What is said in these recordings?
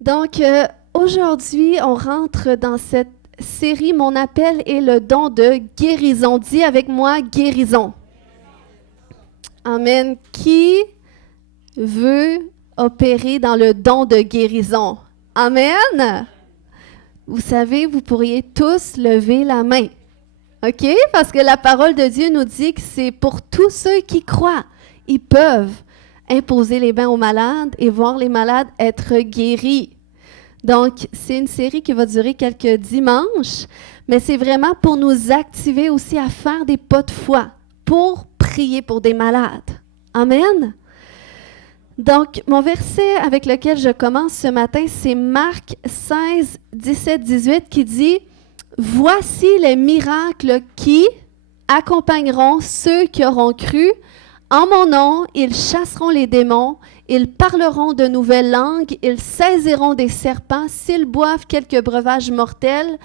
Donc, aujourd'hui, on rentre dans cette série. Mon appel est le don de guérison. Dis avec moi, guérison. Amen. Qui veut opérer dans le don de guérison? Amen. Vous savez, vous pourriez tous lever la main. OK? Parce que la parole de Dieu nous dit que c'est pour tous ceux qui croient. Ils peuvent imposer les mains aux malades et voir les malades être guéris. Donc, c'est une série qui va durer quelques dimanches, mais c'est vraiment pour nous activer aussi à faire des pas de foi, pour prier pour des malades. Amen. Donc, mon verset avec lequel je commence ce matin, c'est Marc 16, 17, 18 qui dit « Voici les miracles qui accompagneront ceux qui auront cru. En mon nom, ils chasseront les démons, ils parleront de nouvelles langues, ils saisiront des serpents, s'ils boivent quelques breuvages mortels,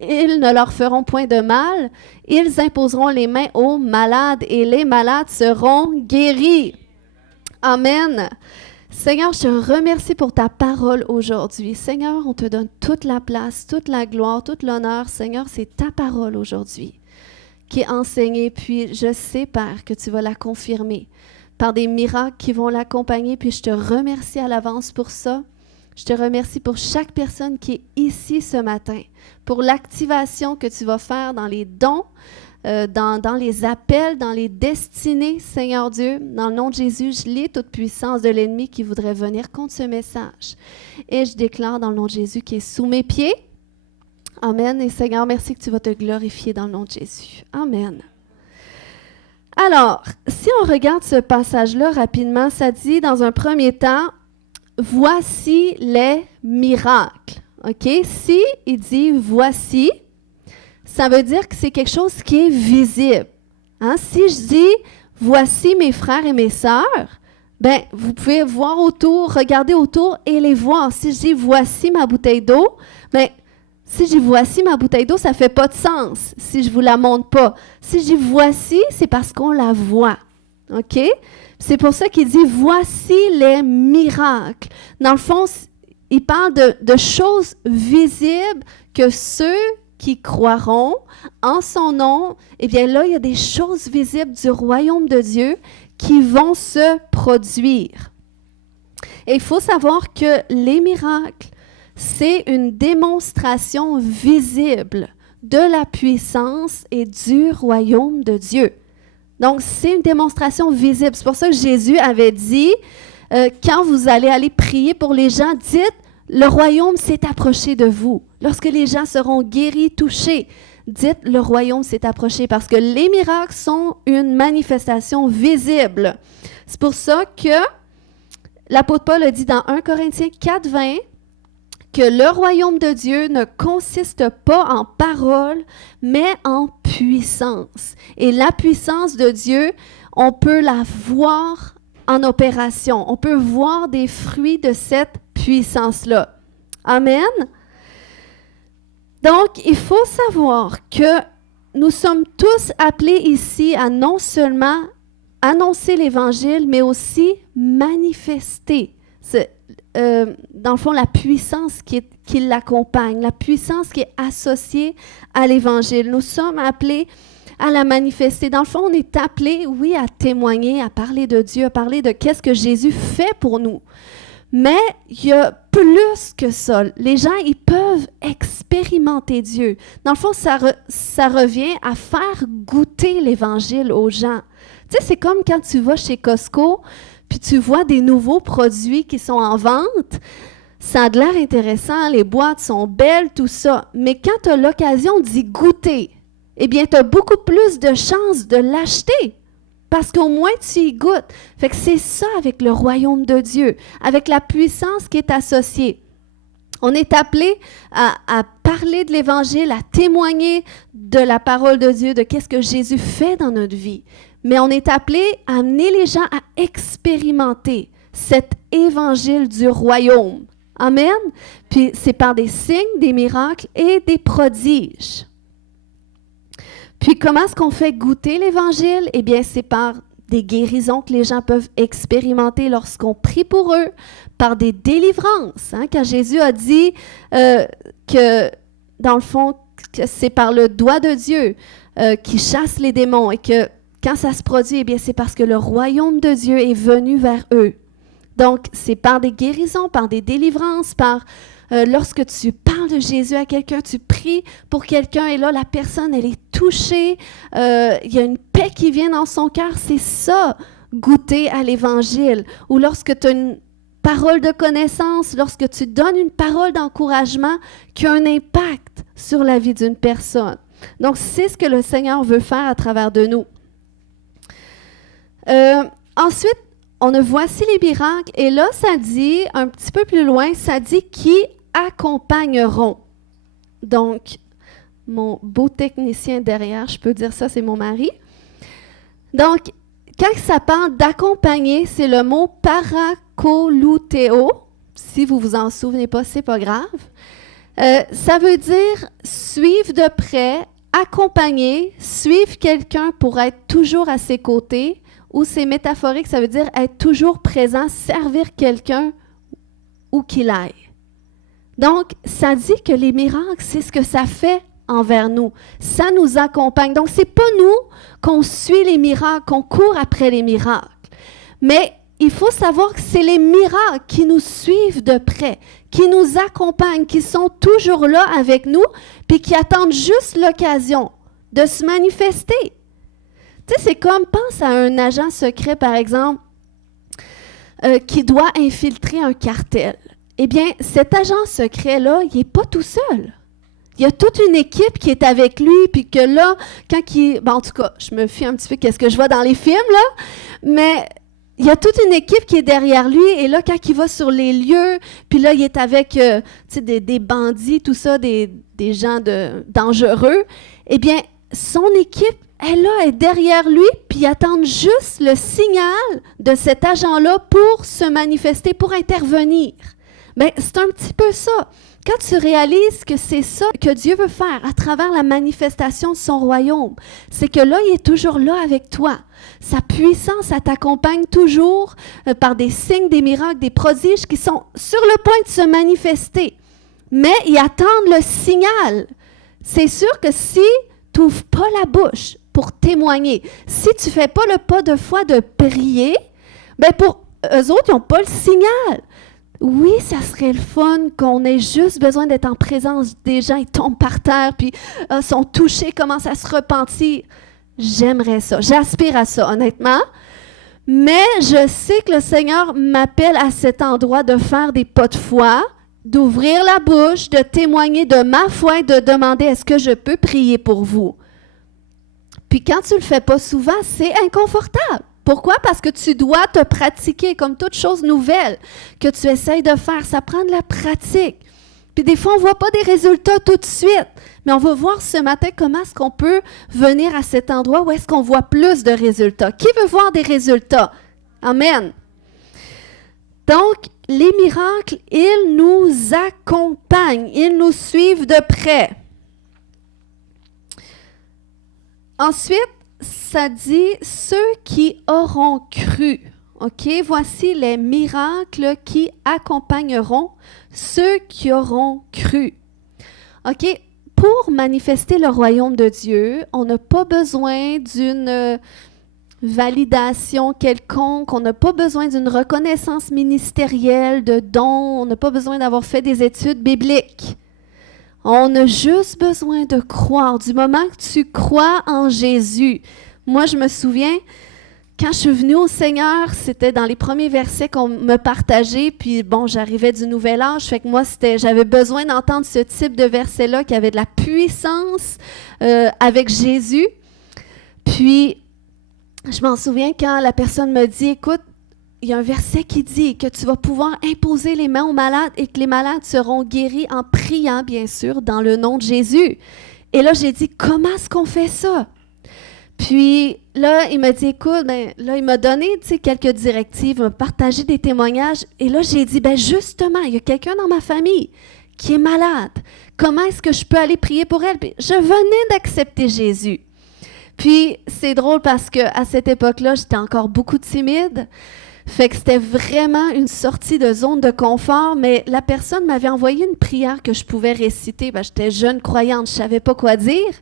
ils ne leur feront point de mal, ils imposeront les mains aux malades et les malades seront guéris. » Amen. Seigneur, je te remercie pour ta parole aujourd'hui. Seigneur, on te donne toute la place, toute la gloire, tout l'honneur. Seigneur, c'est ta parole aujourd'hui qui est enseignée, puis je sais, Père, que tu vas la confirmer par des miracles qui vont l'accompagner, puis je te remercie à l'avance pour ça. Je te remercie pour chaque personne qui est ici ce matin, pour l'activation que tu vas faire dans les dons, dans les appels, dans les destinées, Seigneur Dieu. Dans le nom de Jésus, je lis toute puissance de l'ennemi qui voudrait venir contre ce message. Et je déclare dans le nom de Jésus qui est sous mes pieds. Amen. Et Seigneur, merci que tu vas te glorifier dans le nom de Jésus. Amen. Alors, si on regarde ce passage-là rapidement, ça dit dans un premier temps, « Voici les miracles ». OK? Si il dit « voici », ça veut dire que c'est quelque chose qui est visible. Hein? Si je dis « voici mes frères et mes sœurs », ben, vous pouvez voir autour, regarder autour et les voir. Si je dis « voici ma bouteille d'eau », ben, si je dis « voici ma bouteille d'eau », ça ne fait pas de sens si je ne vous la montre pas. Si je dis « voici », c'est parce qu'on la voit. OK? C'est pour ça qu'il dit « voici les miracles ». Dans le fond, il parle de choses visibles que ceux qui croiront en son nom, eh bien là, il y a des choses visibles du royaume de Dieu qui vont se produire. Et il faut savoir que les miracles, c'est une démonstration visible de la puissance et du royaume de Dieu. Donc, c'est une démonstration visible. C'est pour ça que Jésus avait dit, quand vous allez aller prier pour les gens, dites, le royaume s'est approché de vous. Lorsque les gens seront guéris, touchés, dites, le royaume s'est approché, parce que les miracles sont une manifestation visible. C'est pour ça que l'apôtre Paul a dit dans 1 Corinthiens 4, 20, que le royaume de Dieu ne consiste pas en parole, mais en puissance. Et la puissance de Dieu, on peut la voir en opération. On peut voir des fruits de cette puissance-là. Amen. Donc, il faut savoir que nous sommes tous appelés ici à non seulement annoncer l'Évangile, mais aussi manifester dans le fond, la puissance qui l'accompagne, la puissance qui est associée à l'Évangile. Nous sommes appelés à la manifester. Dans le fond, on est appelés, oui, à témoigner, à parler de Dieu, à parler de qu'est-ce que Jésus fait pour nous. Mais il y a plus que ça. Les gens, ils peuvent expérimenter Dieu. Dans le fond, ça revient à faire goûter l'Évangile aux gens. Tu sais, c'est comme quand tu vas chez Costco, puis tu vois des nouveaux produits qui sont en vente, ça a de l'air intéressant, les boîtes sont belles, tout ça. Mais quand tu as l'occasion d'y goûter, eh bien, tu as beaucoup plus de chances de l'acheter. Parce qu'au moins, tu y goûtes. Fait que c'est ça avec le royaume de Dieu, avec la puissance qui est associée. On est appelé à parler de l'Évangile, à témoigner de la parole de Dieu, de qu'est-ce que Jésus fait dans notre vie. Mais on est appelé à amener les gens à expérimenter cet évangile du royaume. Amen. Puis c'est par des signes, des miracles et des prodiges. Puis comment est-ce qu'on fait goûter l'évangile? Eh bien, c'est par des guérisons que les gens peuvent expérimenter lorsqu'on prie pour eux, par des délivrances. Hein? Quand Jésus a dit que, dans le fond, que c'est par le doigt de Dieu qui chasse les démons et que quand ça se produit, eh bien, c'est parce que le royaume de Dieu est venu vers eux. Donc, c'est par des guérisons, par des délivrances, par lorsque tu parles de Jésus à quelqu'un, tu pries pour quelqu'un et là, la personne, elle est touchée, il y a une paix qui vient dans son cœur. C'est ça, goûter à l'Évangile. Ou lorsque tu as une parole de connaissance, lorsque tu donnes une parole d'encouragement qui a un impact sur la vie d'une personne. Donc, c'est ce que le Seigneur veut faire à travers de nous. Ensuite, on a voici les miracles. Et là, ça dit, un petit peu plus loin, ça dit qui accompagneront. Donc, mon beau technicien derrière, je peux dire ça, c'est mon mari. Donc, quand ça parle d'accompagner, c'est le mot parakolutéo. Si vous vous en souvenez pas, c'est pas grave. Ça veut dire suivre de près, accompagner, suivre quelqu'un pour être toujours à ses côtés, ou c'est métaphorique, ça veut dire être toujours présent, servir quelqu'un où qu'il aille. Donc, ça dit que les miracles, c'est ce que ça fait envers nous. Ça nous accompagne. Donc, ce n'est pas nous qu'on suit les miracles, qu'on court après les miracles. Mais il faut savoir que c'est les miracles qui nous suivent de près, qui nous accompagnent, qui sont toujours là avec nous, puis qui attendent juste l'occasion de se manifester. Tu sais, c'est comme, pense à un agent secret, par exemple, qui doit infiltrer un cartel. Eh bien, cet agent secret-là, il n'est pas tout seul. Il y a toute une équipe qui est avec lui, puis que là, quand il... Bon, en tout cas, je me fie un petit peu à ce que je vois dans les films, là, mais il y a toute une équipe qui est derrière lui, et là, quand il va sur les lieux, puis là, il est avec, tu sais, des bandits, tout ça, des gens dangereux, eh bien, son équipe, elle là, est derrière lui, puis ils attendent juste le signal de cet agent-là pour se manifester, pour intervenir. Bien, c'est un petit peu ça. Quand tu réalises que c'est ça que Dieu veut faire à travers la manifestation de son royaume, c'est que là, il est toujours là avec toi. Sa puissance, ça t'accompagne toujours par des signes, des miracles, des prodiges qui sont sur le point de se manifester. Mais ils attendent le signal. C'est sûr que si tu n'ouvres pas la bouche pour témoigner, si tu ne fais pas le pas de foi de prier, bien pour eux autres, ils n'ont pas le signal. Oui, ça serait le fun qu'on ait juste besoin d'être en présence des gens, ils tombent par terre, puis sont touchés, commencent à se repentir. J'aimerais ça, j'aspire à ça, honnêtement. Mais je sais que le Seigneur m'appelle à cet endroit de faire des pas de foi, d'ouvrir la bouche, de témoigner de ma foi et de demander est-ce que je peux prier pour vous. Puis quand tu ne le fais pas souvent, c'est inconfortable. Pourquoi? Parce que tu dois te pratiquer comme toute chose nouvelle que tu essayes de faire. Ça prend de la pratique. Puis des fois, on ne voit pas des résultats tout de suite. Mais on va voir ce matin comment est-ce qu'on peut venir à cet endroit où est-ce qu'on voit plus de résultats. Qui veut voir des résultats? Amen. Donc, les miracles, ils nous accompagnent. Ils nous suivent de près. Ensuite, ça dit ceux qui auront cru. OK, voici les miracles qui accompagneront ceux qui auront cru. OK, pour manifester le royaume de Dieu, on n'a pas besoin d'une validation quelconque, on n'a pas besoin d'une reconnaissance ministérielle de dons, on n'a pas besoin d'avoir fait des études bibliques. On a juste besoin de croire. Du moment que tu crois en Jésus. Moi, je me souviens, quand je suis venue au Seigneur, c'était dans les premiers versets qu'on me partageait, puis bon, j'arrivais du nouvel âge, fait que moi, j'avais besoin d'entendre ce type de verset-là qui avait de la puissance avec Jésus. Puis, je m'en souviens quand la personne me dit, écoute, il y a un verset qui dit que tu vas pouvoir imposer les mains aux malades et que les malades seront guéris en priant, bien sûr, dans le nom de Jésus. Et là, j'ai dit, comment est-ce qu'on fait ça? Puis là, il m'a dit, écoute, là, il m'a donné quelques directives, il m'a partagé des témoignages. Et là, j'ai dit, justement, il y a quelqu'un dans ma famille qui est malade. Comment est-ce que je peux aller prier pour elle? Puis je venais d'accepter Jésus. Puis, c'est drôle parce qu'à cette époque-là, j'étais encore beaucoup timide. Fait que c'était vraiment une sortie de zone de confort, mais la personne m'avait envoyé une prière que je pouvais réciter. Ben, j'étais jeune croyante, je ne savais pas quoi dire.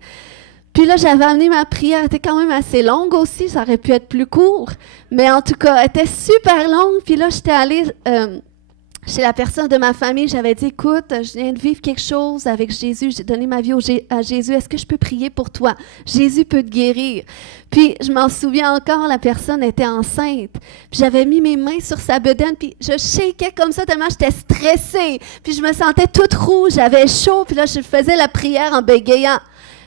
Puis là, j'avais amené ma prière, elle était quand même assez longue aussi, ça aurait pu être plus court. Mais en tout cas, elle était super longue. Puis là, j'étais allée chez la personne de ma famille, j'avais dit, écoute, je viens de vivre quelque chose avec Jésus, j'ai donné ma vie à Jésus, est-ce que je peux prier pour toi? Jésus peut te guérir. Puis je m'en souviens encore, la personne était enceinte. Puis j'avais mis mes mains sur sa bedaine, puis je shakeais comme ça tellement j'étais stressée. Puis je me sentais toute rouge, j'avais chaud, puis là je faisais la prière en bégayant.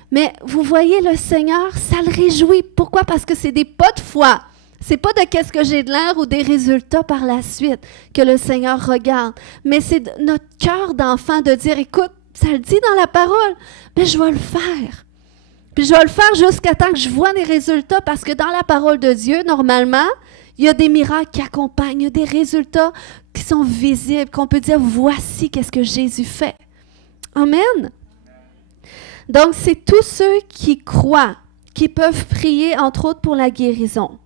Mais vous voyez, le Seigneur, ça le réjouit. Pourquoi? Parce que c'est des pas de foi. C'est pas de qu'est-ce que j'ai de l'air ou des résultats par la suite que le Seigneur regarde. Mais c'est notre cœur d'enfant de dire, écoute, ça le dit dans la parole, mais je vais le faire. Puis je vais le faire jusqu'à temps que je vois des résultats parce que dans la parole de Dieu, normalement, il y a des miracles qui accompagnent, il y a des résultats qui sont visibles, qu'on peut dire, voici qu'est-ce que Jésus fait. Amen. Donc, c'est tous ceux qui croient, qui peuvent prier, entre autres, pour la guérison.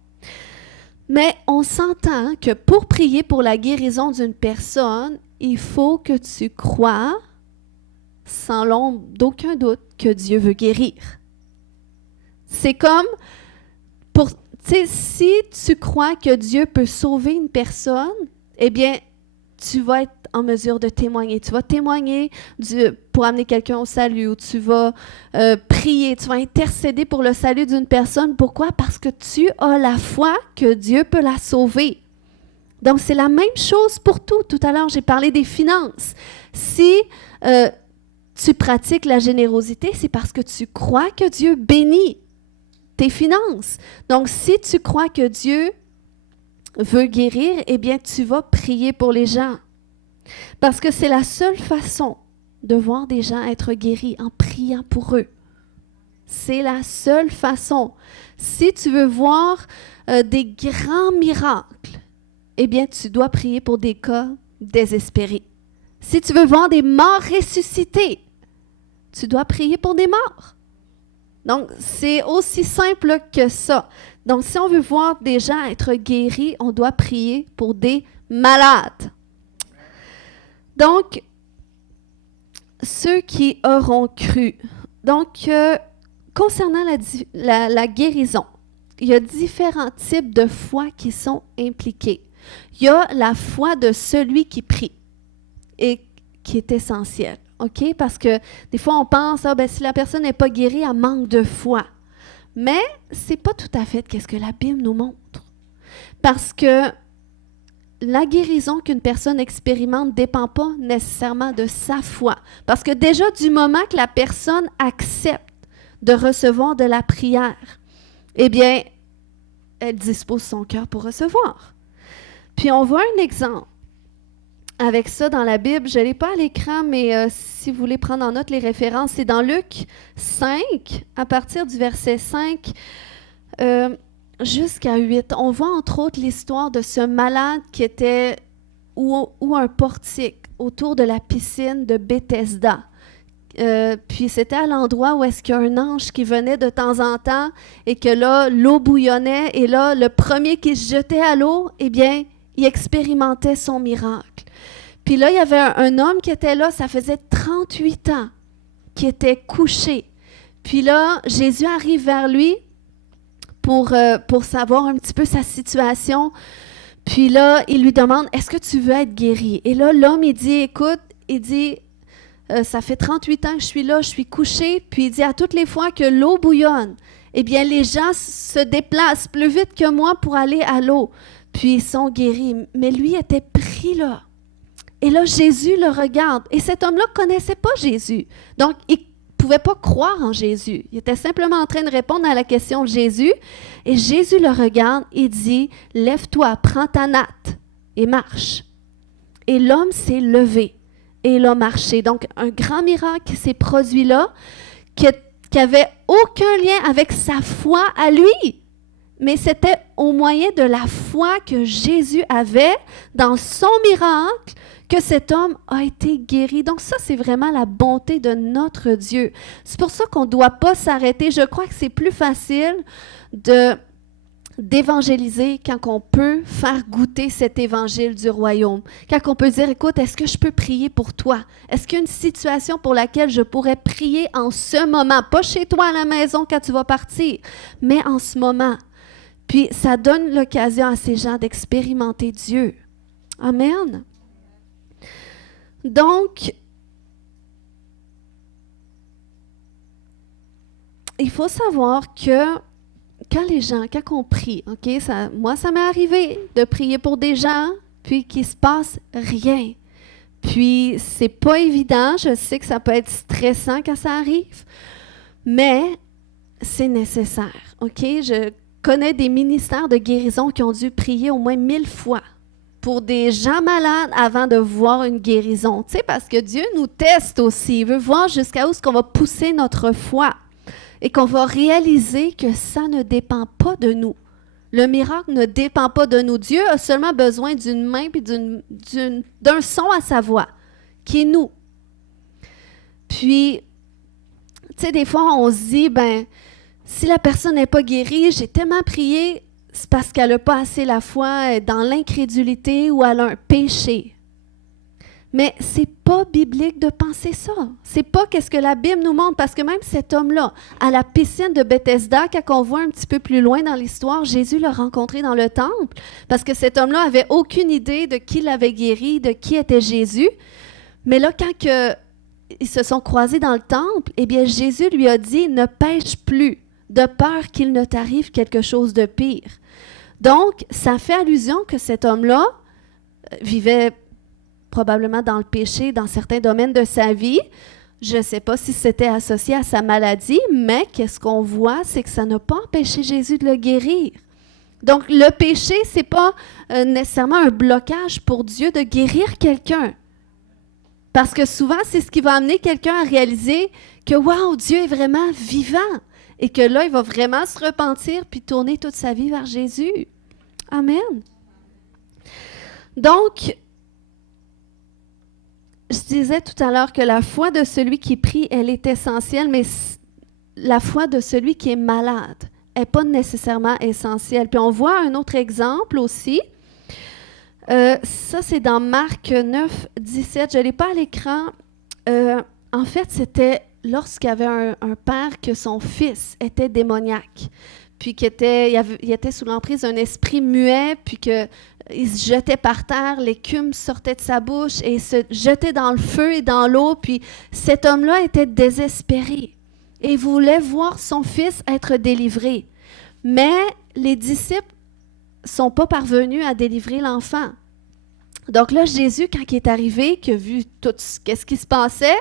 Mais on s'entend que pour prier pour la guérison d'une personne, il faut que tu crois, sans l'ombre d'aucun doute, que Dieu veut guérir. C'est comme, si tu crois que Dieu peut sauver une personne, eh bien, tu vas être en mesure de témoigner. Tu vas témoigner pour amener quelqu'un au salut, ou tu vas prier, tu vas intercéder pour le salut d'une personne. Pourquoi? Parce que tu as la foi que Dieu peut la sauver. Donc, c'est la même chose pour tout. Tout à l'heure, j'ai parlé des finances. Si tu pratiques la générosité, c'est parce que tu crois que Dieu bénit tes finances. Donc, si tu crois que Dieu veut guérir, eh bien, tu vas prier pour les gens. Parce que c'est la seule façon de voir des gens être guéris, en priant pour eux. C'est la seule façon. Si tu veux voir des grands miracles, eh bien, tu dois prier pour des cas désespérés. Si tu veux voir des morts ressuscités, tu dois prier pour des morts. Donc, c'est aussi simple que ça. Donc, si on veut voir des gens être guéris, on doit prier pour des malades. Donc, ceux qui auront cru. Donc, concernant la guérison, il y a différents types de foi qui sont impliqués. Il y a la foi de celui qui prie et qui est essentielle. OK? Parce que des fois, on pense, si la personne n'est pas guérie, elle manque de foi. Mais ce n'est pas tout à fait ce que la Bible nous montre. Parce que la guérison qu'une personne expérimente ne dépend pas nécessairement de sa foi. Parce que déjà, du moment que la personne accepte de recevoir de la prière, eh bien, elle dispose son cœur pour recevoir. Puis on voit un exemple avec ça dans la Bible. Je ne l'ai pas à l'écran, mais si vous voulez prendre en note les références, c'est dans Luc 5, à partir du verset 5, jusqu'à 8. On voit entre autres l'histoire de ce malade qui était ou un portique autour de la piscine de Bethesda. Puis c'était à l'endroit où est-ce qu'il y a un ange qui venait de temps en temps et que là, l'eau bouillonnait et là, le premier qui se jetait à l'eau, eh bien, il expérimentait son miracle. Puis là, il y avait un homme qui était là, ça faisait 38 ans, qui était couché. Puis là, Jésus arrive vers lui pour savoir un petit peu sa situation. Puis là, il lui demande, est-ce que tu veux être guéri? Et là, l'homme, il dit, écoute, ça fait 38 ans que je suis là, je suis couché. Puis il dit, à toutes les fois que l'eau bouillonne, eh bien, les gens se déplacent plus vite que moi pour aller à l'eau. Puis ils sont guéris. Mais lui était pris là. Et là, Jésus le regarde. Et cet homme-là ne connaissait pas Jésus. Donc, il ne pouvait pas croire en Jésus. Il était simplement en train de répondre à la question de Jésus. Et Jésus le regarde et dit, « Lève-toi, prends ta natte et marche. » Et l'homme s'est levé et il a marché. Donc, un grand miracle s'est produit là, qui n'avait aucun lien avec sa foi à lui. Mais c'était au moyen de la foi que Jésus avait dans son miracle que cet homme a été guéri. Donc ça, c'est vraiment la bonté de notre Dieu. C'est pour ça qu'on ne doit pas s'arrêter. Je crois que c'est plus facile d'évangéliser quand on peut faire goûter cet évangile du royaume. Quand on peut dire, écoute, est-ce que je peux prier pour toi? Est-ce qu'il y a une situation pour laquelle je pourrais prier en ce moment? Pas chez toi à la maison quand tu vas partir, mais en ce moment. Puis ça donne l'occasion à ces gens d'expérimenter Dieu. Amen. Donc, il faut savoir que quand on prie, OK, moi, ça m'est arrivé de prier pour des gens, puis qu'il ne se passe rien. Puis, c'est pas évident. Je sais que ça peut être stressant quand ça arrive, mais c'est nécessaire, OK? Je connais des ministères de guérison qui ont dû prier au moins 1000 fois pour des gens malades avant de voir une guérison. Tu sais, parce que Dieu nous teste aussi. Il veut voir jusqu'à où est-ce qu'on va pousser notre foi. Et qu'on va réaliser que ça ne dépend pas de nous. Le miracle ne dépend pas de nous. Dieu a seulement besoin d'une main et d'un son à sa voix, qui est nous. Puis, tu sais, des fois, on se dit, si la personne n'est pas guérie, j'ai tellement prié, c'est parce qu'elle n'a pas assez la foi, dans l'incrédulité ou elle a un péché. Mais c'est pas biblique de penser ça. C'est pas qu'est-ce que la Bible nous montre, parce que même cet homme-là, à la piscine de Bethesda, quand on voit un petit peu plus loin dans l'histoire, Jésus l'a rencontré dans le temple, parce que cet homme-là avait aucune idée de qui l'avait guéri, de qui était Jésus. Mais là, quand ils se sont croisés dans le temple, eh bien, Jésus lui a dit « Ne pêche plus, de peur qu'il ne t'arrive quelque chose de pire. » Donc, ça fait allusion que cet homme-là vivait probablement dans le péché, dans certains domaines de sa vie. Je ne sais pas si c'était associé à sa maladie, mais qu'est-ce qu'on voit, c'est que ça n'a pas empêché Jésus de le guérir. Donc, le péché, ce n'est pas nécessairement un blocage pour Dieu de guérir quelqu'un. Parce que souvent, c'est ce qui va amener quelqu'un à réaliser que, wow, Dieu est vraiment vivant. Et que là, il va vraiment se repentir puis tourner toute sa vie vers Jésus. Amen. Donc, je disais tout à l'heure que la foi de celui qui prie, elle est essentielle, mais la foi de celui qui est malade n'est pas nécessairement essentielle. Puis on voit un autre exemple aussi. Ça, c'est dans Marc 9, 17. Je ne l'ai pas à l'écran. En fait, c'était lorsqu'il y avait un père que son fils était démoniaque, puis il était sous l'emprise d'un esprit muet, puis qu'il se jetait par terre, l'écume sortait de sa bouche et il se jetait dans le feu et dans l'eau, puis cet homme-là était désespéré et voulait voir son fils être délivré. Mais les disciples ne sont pas parvenus à délivrer l'enfant. Donc là, Jésus, quand il est arrivé, qu'il a vu tout ce qui se passait,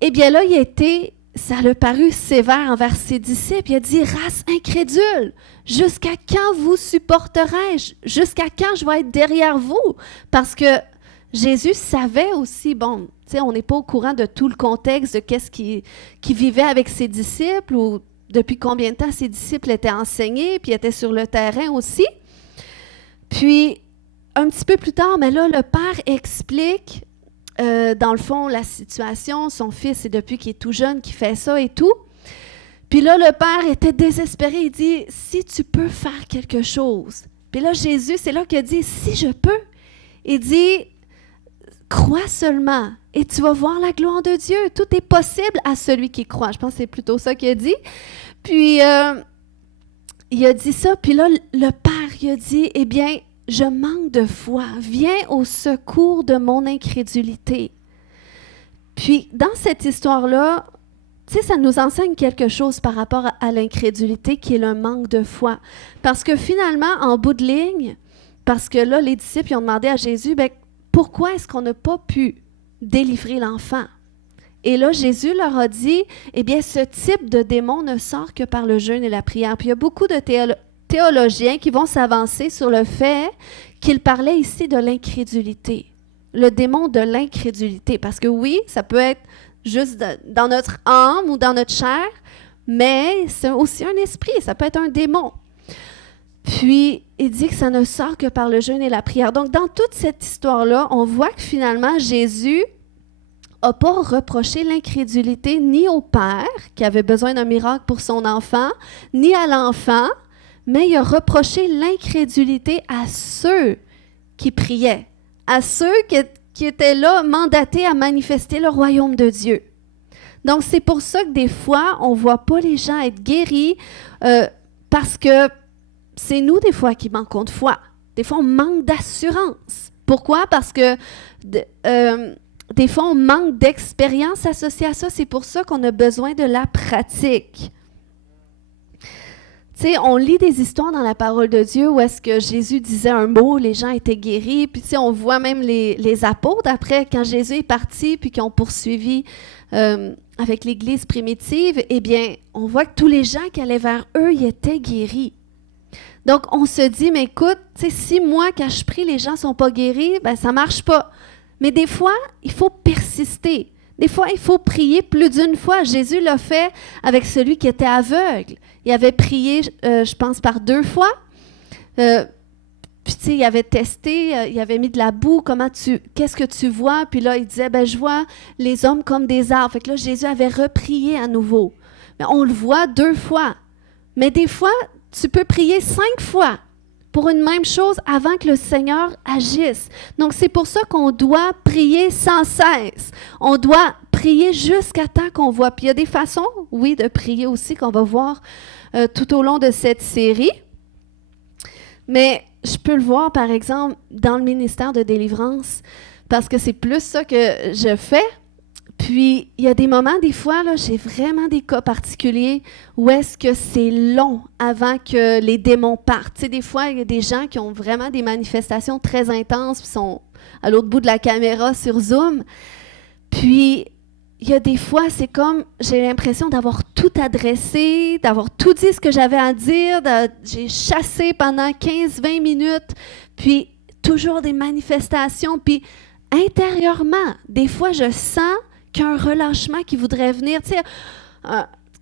eh bien là, ça lui a paru sévère envers ses disciples. Il a dit, race incrédule, jusqu'à quand vous supporterai-je? Jusqu'à quand je vais être derrière vous? Parce que Jésus savait aussi, bon, tu sais, on n'est pas au courant de tout le contexte de qu'est-ce qu'il vivait avec ses disciples ou depuis combien de temps ses disciples étaient enseignés, puis étaient sur le terrain aussi. Puis, un petit peu plus tard, mais là, le père explique dans le fond, la situation, son fils, c'est depuis qu'il est tout jeune qu'il fait ça et tout. Puis là, le père était désespéré. Il dit, si tu peux faire quelque chose. Puis là, Jésus, c'est là qu'il a dit, si je peux. Il dit, crois seulement et tu vas voir la gloire de Dieu. Tout est possible à celui qui croit. Je pense que c'est plutôt ça qu'il a dit. Puis, il a dit ça. Puis là, le père, il a dit, eh bien, je manque de foi. Viens au secours de mon incrédulité. Puis, dans cette histoire-là, tu sais, ça nous enseigne quelque chose par rapport à l'incrédulité qui est le manque de foi. Parce que finalement, en bout de ligne, parce que là, les disciples ils ont demandé à Jésus, bien, pourquoi est-ce qu'on n'a pas pu délivrer l'enfant? Et là, Jésus leur a dit, eh bien, ce type de démon ne sort que par le jeûne et la prière. Puis il y a beaucoup de théologiens qui vont s'avancer sur le fait qu'il parlait ici de l'incrédulité, le démon de l'incrédulité. Parce que oui, ça peut être juste dans notre âme ou dans notre chair, mais c'est aussi un esprit, ça peut être un démon. Puis, il dit que ça ne sort que par le jeûne et la prière. Donc, dans toute cette histoire-là, on voit que finalement, Jésus n'a pas reproché l'incrédulité ni au père, qui avait besoin d'un miracle pour son enfant, ni à l'enfant, mais il a reproché l'incrédulité à ceux qui priaient, à ceux qui étaient là, mandatés à manifester le royaume de Dieu. Donc, c'est pour ça que des fois, on ne voit pas les gens être guéris parce que c'est nous, des fois, qui manquons de foi. Des fois, on manque d'assurance. Pourquoi? Parce que des fois, on manque d'expérience associée à ça. C'est pour ça qu'on a besoin de la pratique. Tu sais, on lit des histoires dans la parole de Dieu où est-ce que Jésus disait un mot, les gens étaient guéris. Puis, tu sais, on voit même les apôtres après, quand Jésus est parti, puis qu'ils ont poursuivi avec l'Église primitive, eh bien, on voit que tous les gens qui allaient vers eux, ils étaient guéris. Donc, on se dit, mais écoute, tu sais, si moi, quand je prie, les gens ne sont pas guéris, ben ça ne marche pas. Mais des fois, il faut persister. Des fois, il faut prier plus d'une fois. Jésus l'a fait avec celui qui était aveugle. Il avait prié, je pense, par 2 fois. Puis, tu sais, il avait testé, il avait mis de la boue. Qu'est-ce que tu vois? Puis là, il disait, ben je vois les hommes comme des arbres. Fait que là, Jésus avait reprié à nouveau. Mais on le voit 2 fois. Mais des fois, tu peux prier 5 fois pour une même chose avant que le Seigneur agisse. Donc, c'est pour ça qu'on doit prier sans cesse. On doit prier jusqu'à temps qu'on voit. Puis, il y a des façons, oui, de prier aussi qu'on va voir tout au long de cette série. Mais je peux le voir, par exemple, dans le ministère de délivrance, parce que c'est plus ça que je fais. Puis, il y a des moments, des fois, là, j'ai vraiment des cas particuliers où est-ce que c'est long avant que les démons partent. Tu sais, des fois, il y a des gens qui ont vraiment des manifestations très intenses, puis sont à l'autre bout de la caméra sur Zoom. Puis, il y a des fois, c'est comme, j'ai l'impression d'avoir tout adressé, d'avoir tout dit ce que j'avais à dire. J'ai chassé pendant 15-20 minutes, puis toujours des manifestations. Puis, intérieurement, des fois, je sens qu'un relâchement qui voudrait venir, tu sais,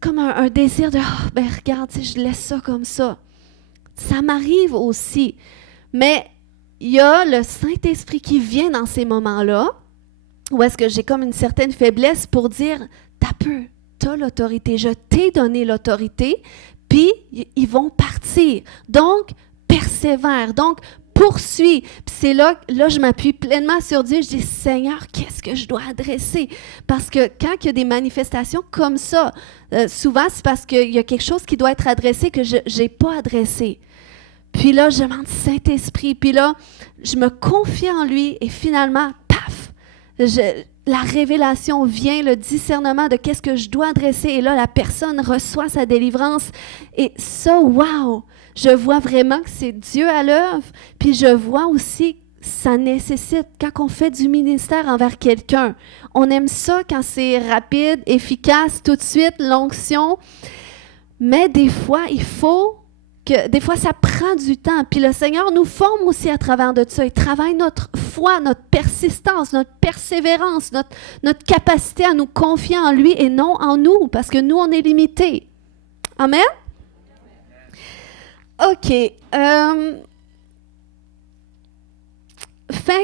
comme un désir de « ben regarde, tu sais, je laisse ça comme ça ». Ça m'arrive aussi. Mais il y a le Saint-Esprit qui vient dans ces moments-là, où est-ce que j'ai comme une certaine faiblesse pour dire « t'as peu, t'as l'autorité, je t'ai donné l'autorité », puis ils vont partir. Donc, persévère. Donc, poursuis. Puis c'est là, je m'appuie pleinement sur Dieu. Je dis, Seigneur, qu'est-ce que je dois adresser? Parce que quand il y a des manifestations comme ça, souvent, c'est parce qu'il y a quelque chose qui doit être adressé que je n'ai pas adressé. Puis là, je demande Saint-Esprit. Puis là, je me confie en lui et finalement, paf, la révélation vient, le discernement de qu'est-ce que je dois adresser. Et là, la personne reçoit sa délivrance. Et ça, wow! Je vois vraiment que c'est Dieu à l'œuvre, puis je vois aussi que ça nécessite, quand on fait du ministère envers quelqu'un, on aime ça quand c'est rapide, efficace, tout de suite, l'onction, mais des fois, des fois, ça prend du temps, puis le Seigneur nous forme aussi à travers de ça, il travaille notre foi, notre persistance, notre persévérance, notre capacité à nous confier en lui et non en nous, parce que nous, on est limités. Amen? OK. Fait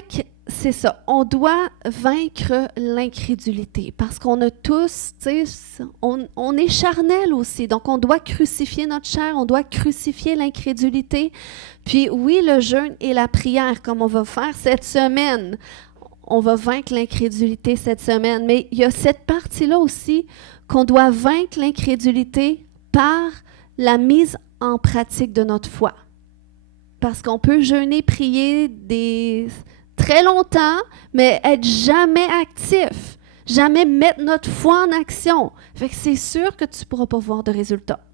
que c'est ça. On doit vaincre l'incrédulité parce qu'on a tous, tu sais, on est charnel aussi. Donc, on doit crucifier notre chair, on doit crucifier l'incrédulité. Puis, oui, le jeûne et la prière, comme on va faire cette semaine, on va vaincre l'incrédulité cette semaine. Mais il y a cette partie-là aussi qu'on doit vaincre l'incrédulité par la mise en pratique de notre foi. Parce qu'on peut jeûner, prier très longtemps, mais être jamais actif, jamais mettre notre foi en action. Fait que c'est sûr que tu ne pourras pas voir de résultats.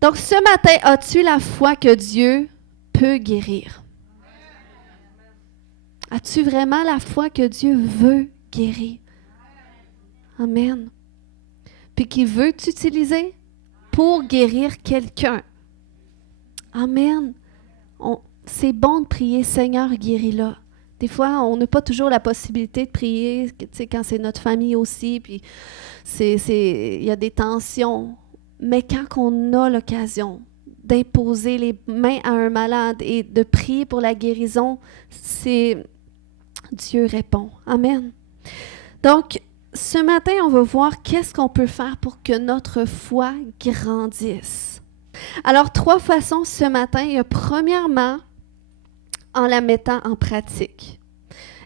Donc, ce matin, as-tu la foi que Dieu peut guérir? As-tu vraiment la foi que Dieu veut guérir? Amen. Puis qu'il veut t'utiliser pour guérir quelqu'un. Amen. C'est bon de prier, Seigneur, guéris-la. Des fois, on n'a pas toujours la possibilité de prier, tu sais, quand c'est notre famille aussi, puis il y a des tensions. Mais quand on a l'occasion d'imposer les mains à un malade et de prier pour la guérison, Dieu répond. Amen. Donc, ce matin, on va voir qu'est-ce qu'on peut faire pour que notre foi grandisse. Alors, 3 façons ce matin. Il y a premièrement, en la mettant en pratique.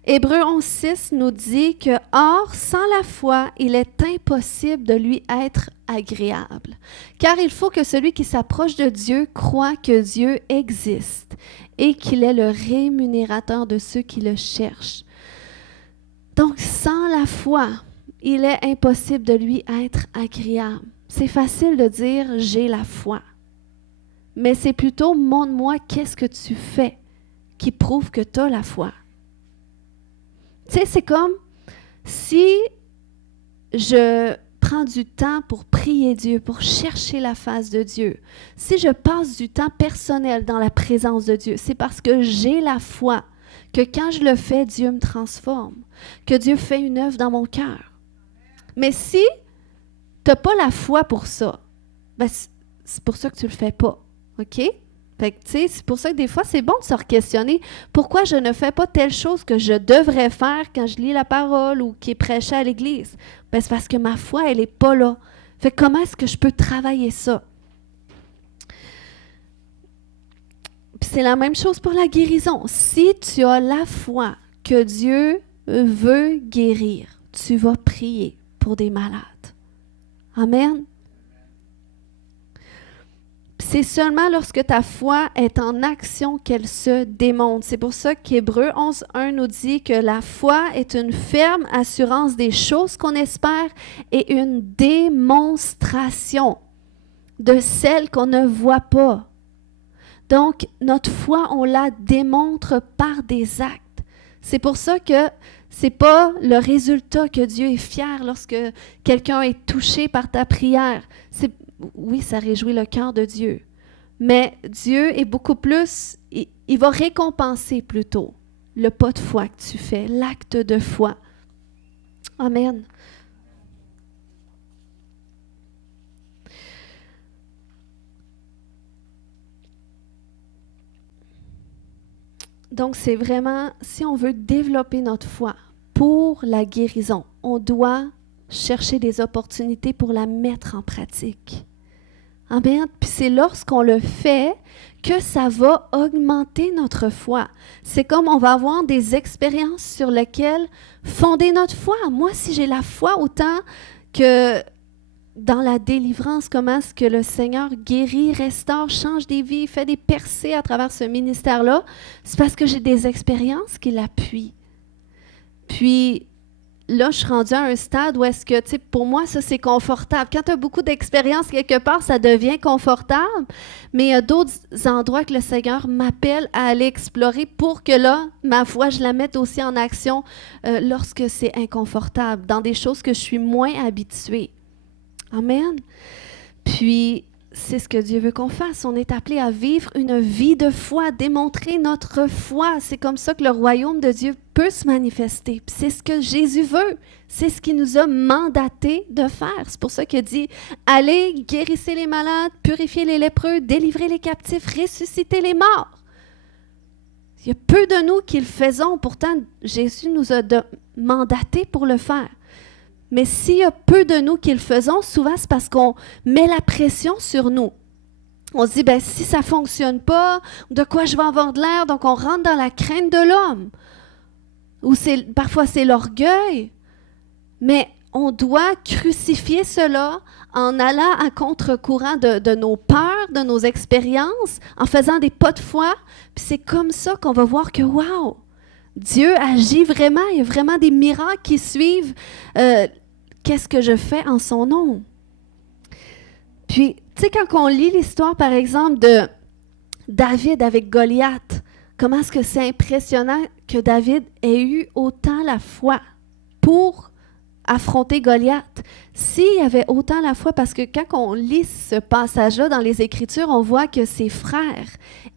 Hébreux 11:6 nous dit que « Or, sans la foi, il est impossible de lui être agréable. Car il faut que celui qui s'approche de Dieu croit que Dieu existe et qu'il est le rémunérateur de ceux qui le cherchent. » Donc, sans la foi, il est impossible de lui être agréable. C'est facile de dire « j'ai la foi ». Mais c'est plutôt « montre-moi qu'est-ce que tu fais qui prouve que tu as la foi ». Tu sais, c'est comme si je prends du temps pour prier Dieu, pour chercher la face de Dieu. Si je passe du temps personnel dans la présence de Dieu, c'est parce que j'ai la foi que quand je le fais, Dieu me transforme, que Dieu fait une œuvre dans mon cœur. Mais si tu n'as pas la foi pour ça, ben c'est pour ça que tu ne le fais pas, OK? Fait que, tu sais, c'est pour ça que des fois, c'est bon de se questionner pourquoi je ne fais pas telle chose que je devrais faire quand je lis la parole ou qui est prêchée à l'Église. Ben, c'est parce que ma foi, elle n'est pas là. Fait que comment est-ce que je peux travailler ça? Puis c'est la même chose pour la guérison. Si tu as la foi que Dieu veut guérir, tu vas prier pour des malades. Amen. C'est seulement lorsque ta foi est en action qu'elle se démontre. C'est pour ça qu'Hébreux 11:1 nous dit que la foi est une ferme assurance des choses qu'on espère et une démonstration de celles qu'on ne voit pas. Donc, notre foi, on la démontre par des actes. C'est pour ça que c'est pas le résultat que Dieu est fier lorsque quelqu'un est touché par ta prière. Oui, ça réjouit le cœur de Dieu. Mais Dieu est beaucoup plus, il va récompenser plutôt le pas de foi que tu fais, l'acte de foi. Amen. Donc, c'est vraiment, si on veut développer notre foi pour la guérison, on doit chercher des opportunités pour la mettre en pratique. Amen. Puis c'est lorsqu'on le fait que ça va augmenter notre foi. C'est comme on va avoir des expériences sur lesquelles fonder notre foi. Moi, si j'ai la foi autant que dans la délivrance, comment est-ce que le Seigneur guérit, restaure, change des vies, fait des percées à travers ce ministère-là, c'est parce que j'ai des expériences qui l'appuient. Puis, là, je suis rendue à un stade où est-ce que, tu sais, pour moi, ça, c'est confortable. Quand tu as beaucoup d'expérience quelque part, ça devient confortable, mais il y a d'autres endroits que le Seigneur m'appelle à aller explorer pour que là, ma foi, je la mette aussi en action lorsque c'est inconfortable, dans des choses que je suis moins habituée. Amen. Puis, c'est ce que Dieu veut qu'on fasse. On est appelé à vivre une vie de foi, démontrer notre foi. C'est comme ça que le royaume de Dieu peut se manifester. Puis c'est ce que Jésus veut. C'est ce qu'il nous a mandaté de faire. C'est pour ça qu'il a dit « Allez, guérissez les malades, purifiez les lépreux, délivrez les captifs, ressuscitez les morts. » Il y a peu de nous qui le faisons. Pourtant, Jésus nous a mandaté pour le faire. Mais s'il y a peu de nous qui le faisons, souvent c'est parce qu'on met la pression sur nous. On se dit, ben, si ça ne fonctionne pas, de quoi je vais avoir de l'air? Donc on rentre dans la crainte de l'homme. Ou parfois c'est l'orgueil. Mais on doit crucifier cela en allant à contre-courant de nos peurs, de nos expériences, en faisant des pas de foi. Puis c'est comme ça qu'on va voir que, wow! Dieu agit vraiment, il y a vraiment des miracles qui suivent. Qu'est-ce que je fais en son nom? Puis, tu sais, quand on lit l'histoire, par exemple, de David avec Goliath, comment est-ce que c'est impressionnant que David ait eu autant la foi pour affronter Goliath. S'il y avait autant la foi, parce que quand on lit ce passage-là dans les Écritures, on voit que ses frères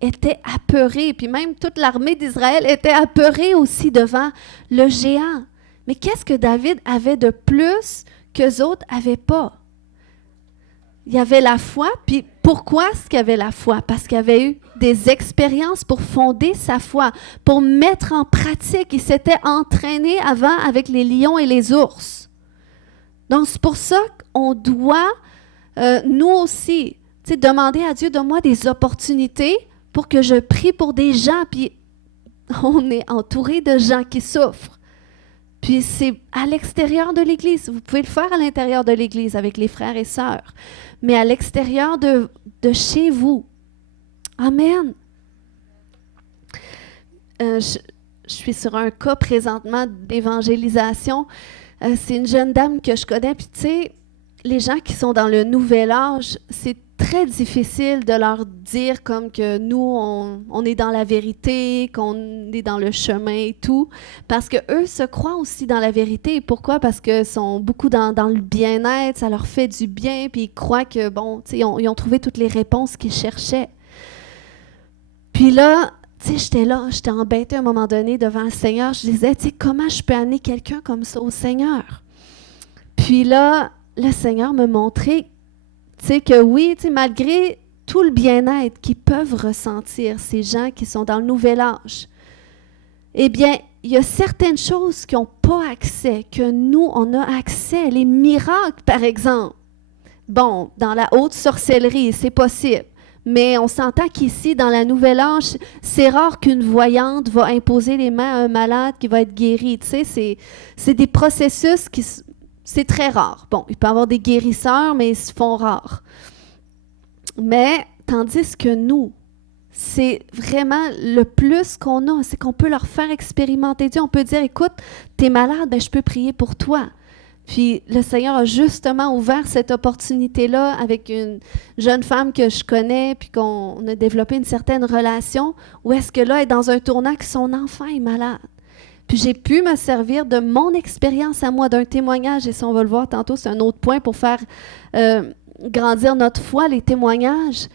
étaient apeurés, puis même toute l'armée d'Israël était apeurée aussi devant le géant. Mais qu'est-ce que David avait de plus qu'eux autres n'avaient pas? Il y avait la foi, puis pourquoi est-ce qu'il y avait la foi? Parce qu'il y avait eu des expériences pour fonder sa foi, pour mettre en pratique. Il s'était entraîné avant avec les lions et les ours. Donc, c'est pour ça qu'on doit, nous aussi, demander à Dieu, donne-moi des opportunités pour que je prie pour des gens, puis on est entouré de gens qui souffrent. Puis c'est à l'extérieur de l'Église. Vous pouvez le faire à l'intérieur de l'Église avec les frères et sœurs, mais à l'extérieur de chez vous. Amen. Je suis sur un cas présentement d'évangélisation. C'est une jeune dame que je connais, puis tu sais, les gens qui sont dans le nouvel âge, c'est très difficile de leur dire comme que nous, on est dans la vérité, qu'on est dans le chemin et tout, parce qu'eux se croient aussi dans la vérité. Pourquoi? Parce qu'ils sont beaucoup dans le bien-être, ça leur fait du bien, puis ils croient que, bon, tu sais, ils ont trouvé toutes les réponses qu'ils cherchaient. Puis là, tu sais, j'étais embêtée à un moment donné devant le Seigneur. Je disais, tu sais, comment je peux amener quelqu'un comme ça au Seigneur? Puis là, le Seigneur me montrait, tu sais, que oui, tu sais, malgré tout le bien-être qu'ils peuvent ressentir, ces gens qui sont dans le nouvel âge, eh bien, il y a certaines choses qui n'ont pas accès, que nous, on a accès. Les miracles, par exemple. Bon, dans la haute sorcellerie, c'est possible. Mais on s'entend qu'ici, dans la nouvelle âge, c'est rare qu'une voyante va imposer les mains à un malade qui va être guéri. Tu sais, c'est des processus qui... C'est très rare. Bon, il peut y avoir des guérisseurs, mais ils se font rares. Mais, tandis que nous, c'est vraiment le plus qu'on a, c'est qu'on peut leur faire expérimenter Dieu. On peut dire, écoute, t'es malade, ben, je peux prier pour toi. Puis le Seigneur a justement ouvert cette opportunité-là avec une jeune femme que je connais, puis qu'on a développé une certaine relation, où est-ce que là, elle est dans un tournant que son enfant est malade. Puis j'ai pu me servir de mon expérience à moi, d'un témoignage, et ça, on va le voir tantôt, c'est un autre point pour faire grandir notre foi, les témoignages.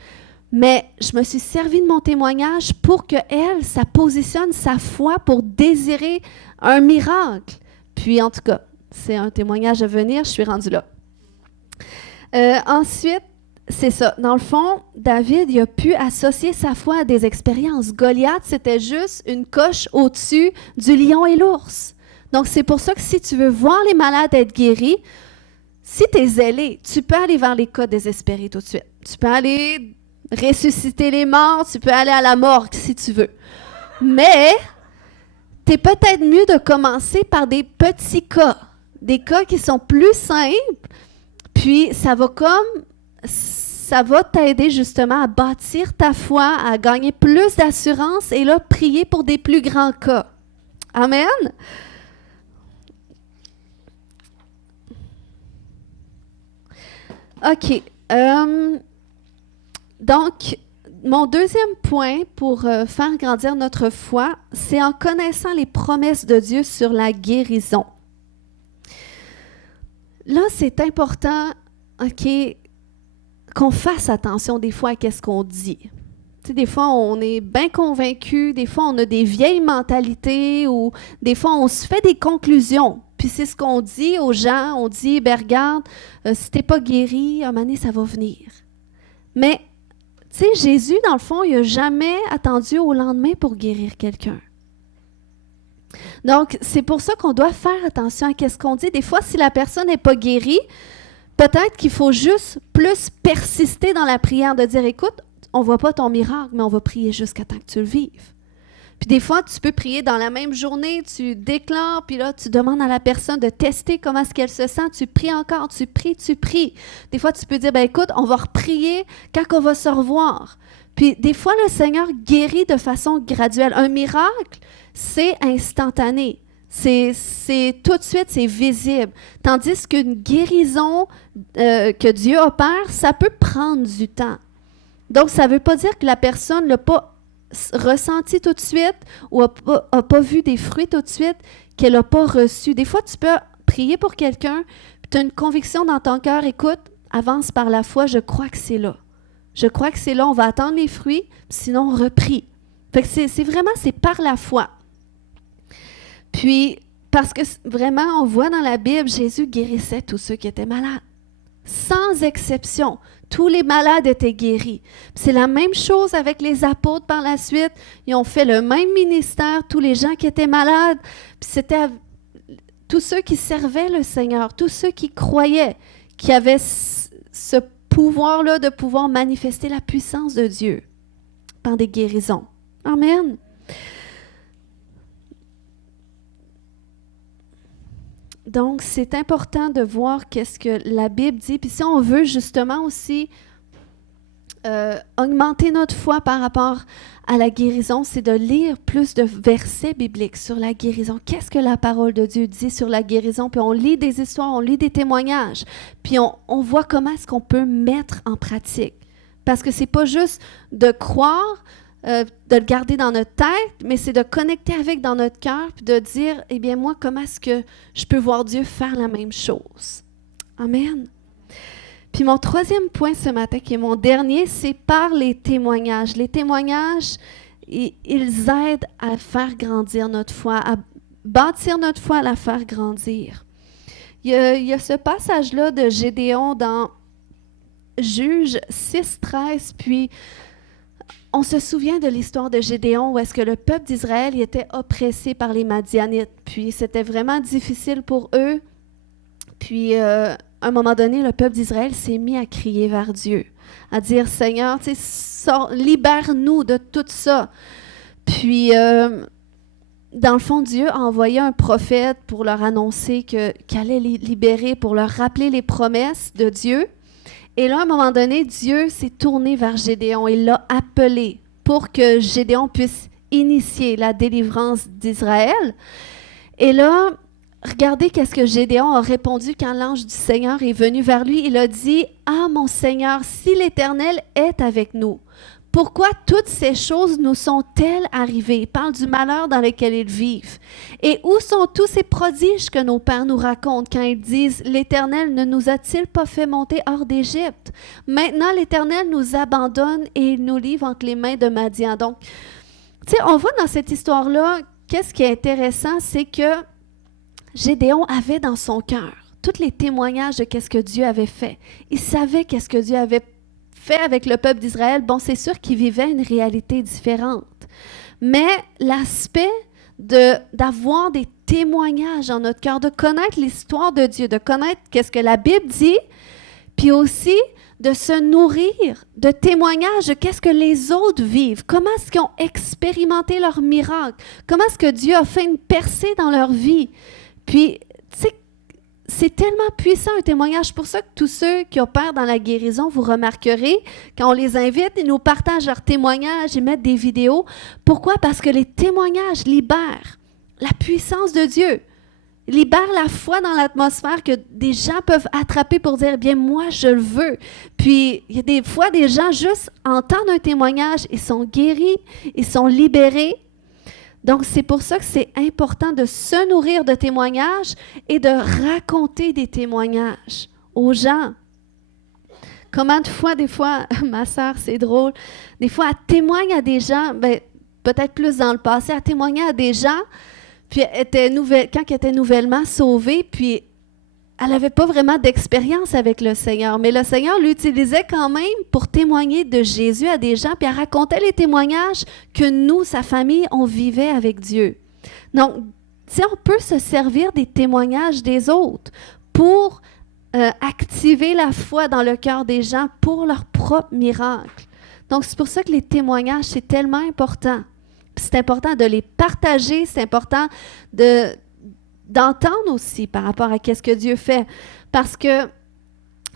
Mais je me suis servi de mon témoignage pour qu'elle, ça positionne sa foi pour désirer un miracle. Puis en tout cas, c'est un témoignage à venir, je suis rendue là. Ensuite, c'est ça. Dans le fond, David, il a pu associer sa foi à des expériences. Goliath, c'était juste une coche au-dessus du lion et l'ours. Donc, c'est pour ça que si tu veux voir les malades être guéris, si tu es zélé, tu peux aller vers les cas désespérés tout de suite. Tu peux aller ressusciter les morts, tu peux aller à la morgue si tu veux. Mais, tu es peut-être mieux de commencer par des petits cas. Des cas qui sont plus simples, puis ça va t'aider justement à bâtir ta foi, à gagner plus d'assurance et là, prier pour des plus grands cas. Amen? OK. Donc, mon deuxième point pour faire grandir notre foi, c'est en connaissant les promesses de Dieu sur la guérison. Là, c'est important, OK, qu'on fasse attention des fois à ce qu'on dit. Tu sais, des fois, on est bien convaincu, des fois, on a des vieilles mentalités ou des fois, on se fait des conclusions. Puis c'est ce qu'on dit aux gens, on dit, ben regarde, si t'es pas guéri, à un moment donné, ça va venir. Mais, tu sais, Jésus, dans le fond, il n'a jamais attendu au lendemain pour guérir quelqu'un. Donc, c'est pour ça qu'on doit faire attention à ce qu'on dit. Des fois, si la personne n'est pas guérie, peut-être qu'il faut juste plus persister dans la prière, de dire, écoute, on ne voit pas ton miracle, mais on va prier jusqu'à temps que tu le vives. Puis des fois, tu peux prier dans la même journée, tu déclares, puis là, tu demandes à la personne de tester comment est-ce qu'elle se sent. Tu pries encore, tu pries. Des fois, tu peux dire, ben écoute, on va reprier quand on va se revoir. Puis des fois, le Seigneur guérit de façon graduelle. Un miracle, c'est instantané. C'est tout de suite, c'est visible. Tandis qu'une guérison que Dieu opère, ça peut prendre du temps. Donc, ça ne veut pas dire que la personne ne l'a pas ressenti tout de suite ou n'a pas vu des fruits tout de suite, qu'elle n'a pas reçu. Des fois, tu peux prier pour quelqu'un, puis tu as une conviction dans ton cœur, écoute, avance par la foi, je crois que c'est là. Je crois que c'est là, on va attendre les fruits, sinon on reprie. Fait que c'est vraiment, c'est par la foi. Puis, parce que vraiment, on voit dans la Bible, Jésus guérissait tous ceux qui étaient malades. sans exception. Tous les malades étaient guéris. C'est la même chose avec les apôtres par la suite. Ils ont fait le même ministère, tous les gens qui étaient malades. Puis c'était tous ceux qui servaient le Seigneur, tous ceux qui croyaient, qui avaient ce pouvoir-là de pouvoir manifester la puissance de Dieu par des guérisons. Amen. Donc, c'est important de voir qu'est-ce que la Bible dit. Puis si on veut justement aussi augmenter notre foi par rapport à la guérison, c'est de lire plus de versets bibliques sur la guérison. Qu'est-ce que la parole de Dieu dit sur la guérison? Puis on lit des histoires, on lit des témoignages. Puis on voit comment est-ce qu'on peut mettre en pratique. Parce que c'est pas juste de croire, de le garder dans notre tête, mais c'est de connecter avec dans notre cœur puis de dire, eh bien moi, comment est-ce que je peux voir Dieu faire la même chose? Amen. Puis mon troisième point ce matin, qui est mon dernier, c'est par les témoignages. Les témoignages, ils aident à faire grandir notre foi, à bâtir notre foi, à la faire grandir. Il y a ce passage-là de Gédéon dans Juges 6-13, puis on se souvient de l'histoire de Gédéon où est-ce que le peuple d'Israël était oppressé par les Madianites. Puis c'était vraiment difficile pour eux. Puis à un moment donné, le peuple d'Israël s'est mis à crier vers Dieu, à dire « Seigneur, libère-nous de tout ça. » Puis dans le fond, Dieu a envoyé un prophète pour leur annoncer qu'il allait les libérer, pour leur rappeler les promesses de Dieu. Et là, à un moment donné, Dieu s'est tourné vers Gédéon et l'a appelé pour que Gédéon puisse initier la délivrance d'Israël. Et là, regardez qu'est-ce que Gédéon a répondu quand l'ange du Seigneur est venu vers lui. Il a dit, « Ah, mon Seigneur, si l'Éternel est avec nous, pourquoi toutes ces choses nous sont-elles arrivées? » Il parle du malheur dans lequel ils vivent. Et où sont tous ces prodiges que nos pères nous racontent quand ils disent « L'Éternel ne nous a-t-il pas fait monter hors d'Égypte? Maintenant, l'Éternel nous abandonne et il nous livre entre les mains de Madian. » Donc, tu sais, on voit dans cette histoire-là, qu'est-ce qui est intéressant, c'est que Gédéon avait dans son cœur tous les témoignages de qu'est-ce que Dieu avait fait. Il savait qu'est-ce que Dieu avait fait avec le peuple d'Israël. Bon, c'est sûr qu'il vivait une réalité différente. Mais l'aspect d'avoir des témoignages dans notre cœur, de connaître l'histoire de Dieu, de connaître qu'est-ce que la Bible dit, puis aussi de se nourrir de témoignages de qu'est-ce que les autres vivent, comment est-ce qu'ils ont expérimenté leur miracle, comment est-ce que Dieu a fait une percée dans leur vie. Puis, tu sais, c'est tellement puissant un témoignage. C'est pour ça que tous ceux qui opèrent dans la guérison, vous remarquerez, quand on les invite, ils nous partagent leurs témoignages, ils mettent des vidéos. Pourquoi? Parce que les témoignages libèrent la puissance de Dieu, libèrent la foi dans l'atmosphère que des gens peuvent attraper pour dire, bien, moi, je le veux. Puis, il y a des fois, des gens juste entendent un témoignage, ils sont guéris, ils sont libérés. Donc, c'est pour ça que c'est important de se nourrir de témoignages et de raconter des témoignages aux gens. Comment de fois, des fois, ma sœur, c'est drôle, des fois, elle témoigne à des gens, ben, peut-être plus dans le passé, elle témoignait à des gens, puis quand elle était nouvellement sauvée, puis elle n'avait pas vraiment d'expérience avec le Seigneur, mais le Seigneur l'utilisait quand même pour témoigner de Jésus à des gens, puis elle racontait les témoignages que nous, sa famille, on vivait avec Dieu. Donc, tu sais, on peut se servir des témoignages des autres pour activer la foi dans le cœur des gens pour leur propre miracle. Donc, c'est pour ça que les témoignages, c'est tellement important. Puis c'est important de les partager, c'est important d'entendre aussi par rapport à ce que Dieu fait. Parce que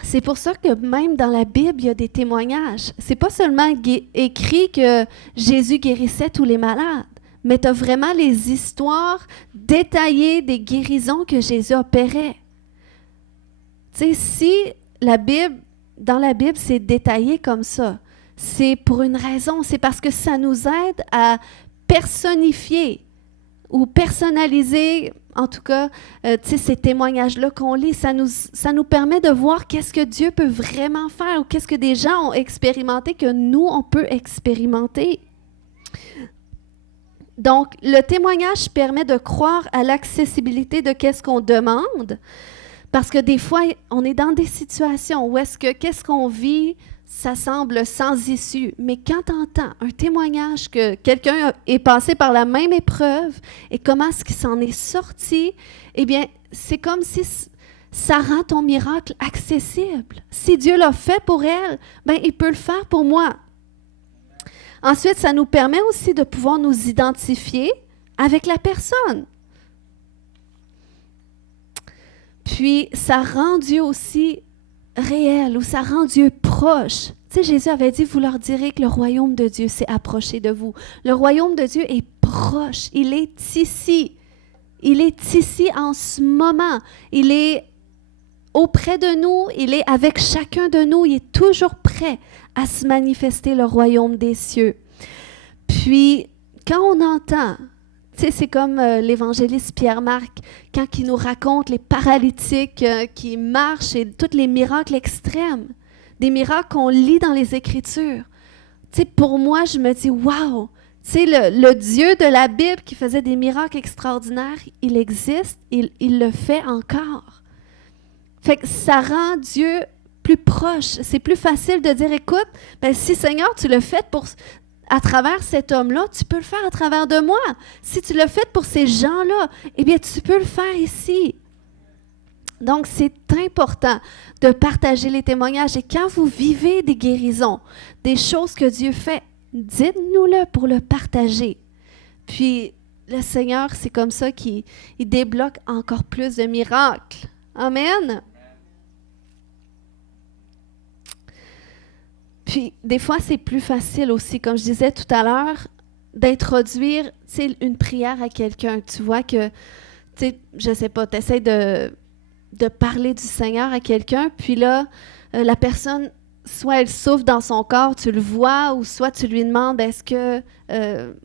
c'est pour ça que même dans la Bible, il y a des témoignages. C'est pas seulement écrit que Jésus guérissait tous les malades, mais tu as vraiment les histoires détaillées des guérisons que Jésus opérait. Tu sais, si dans la Bible, c'est détaillé comme ça, c'est pour une raison, c'est parce que ça nous aide à personnifier ou personnaliser, en tout cas, ces témoignages-là qu'on lit, ça nous permet de voir qu'est-ce que Dieu peut vraiment faire ou qu'est-ce que des gens ont expérimenté que nous, on peut expérimenter. Donc, le témoignage permet de croire à l'accessibilité de qu'est-ce qu'on demande, Parce que des fois, on est dans des situations où qu'est-ce qu'on vit, ça semble sans issue. Mais quand tu entends un témoignage que quelqu'un est passé par la même épreuve et comment est-ce qu'il s'en est sorti, eh bien, c'est comme si ça rend ton miracle accessible. Si Dieu l'a fait pour elle, ben, il peut le faire pour moi. Ensuite, ça nous permet aussi de pouvoir nous identifier avec la personne. Puis, ça rend Dieu aussi réel ou ça rend Dieu proche. Tu sais, Jésus avait dit, vous leur direz que le royaume de Dieu s'est approché de vous. Le royaume de Dieu est proche. Il est ici. Il est ici en ce moment. Il est auprès de nous. Il est avec chacun de nous. Il est toujours prêt à se manifester le royaume des cieux. Puis, quand on entend... Tu sais, c'est comme l'évangéliste Pierre-Marc, quand il nous raconte les paralytiques qui marchent et tous les miracles extrêmes, des miracles qu'on lit dans les Écritures. Tu sais, pour moi, je me dis, wow! Tu sais, le Dieu de la Bible qui faisait des miracles extraordinaires, il existe, il le fait encore. Fait que ça rend Dieu plus proche. C'est plus facile de dire, écoute, ben, si Seigneur, tu le fais à travers cet homme-là, tu peux le faire à travers de moi. Si tu l'as fait pour ces gens-là, eh bien, tu peux le faire ici. Donc, c'est important de partager les témoignages. Et quand vous vivez des guérisons, des choses que Dieu fait, dites-nous-le pour le partager. Puis, le Seigneur, c'est comme ça qu'il débloque encore plus de miracles. Amen. Puis, des fois, c'est plus facile aussi, comme je disais tout à l'heure, d'introduire une prière à quelqu'un. Tu vois que, je ne sais pas, tu essaies de parler du Seigneur à quelqu'un, puis là, la personne, soit elle souffre dans son corps, tu le vois, ou soit tu lui demandes, est-ce que,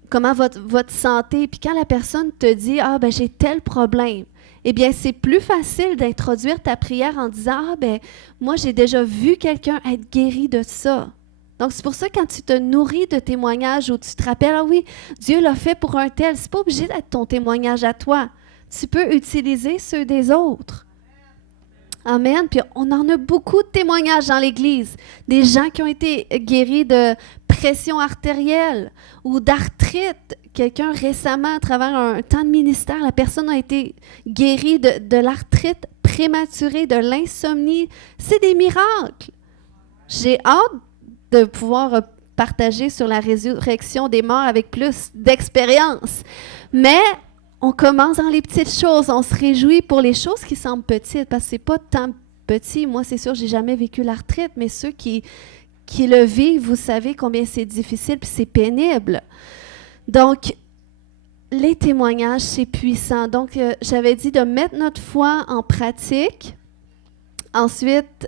comment votre santé? Puis quand la personne te dit, ah, ben j'ai tel problème, eh bien, c'est plus facile d'introduire ta prière en disant, ah, ben moi, j'ai déjà vu quelqu'un être guéri de ça. Donc, c'est pour ça, quand tu te nourris de témoignages où tu te rappelles, ah oui, Dieu l'a fait pour un tel, c'est pas obligé d'être ton témoignage à toi. Tu peux utiliser ceux des autres. Amen. Puis on en a beaucoup de témoignages dans l'Église. Des gens qui ont été guéris de pression artérielle ou d'arthrite. Quelqu'un récemment, à travers un temps de ministère, la personne a été guérie de l'arthrite prématurée, de l'insomnie. C'est des miracles. J'ai hâte de pouvoir partager sur la résurrection des morts avec plus d'expérience. Mais on commence dans les petites choses. On se réjouit pour les choses qui semblent petites, parce que c'est pas tant petit. Moi, c'est sûr, j'ai jamais vécu l'arthrite, mais ceux qui le vivent, vous savez combien c'est difficile puis c'est pénible. Donc, les témoignages, c'est puissant. Donc, j'avais dit de mettre notre foi en pratique. Ensuite,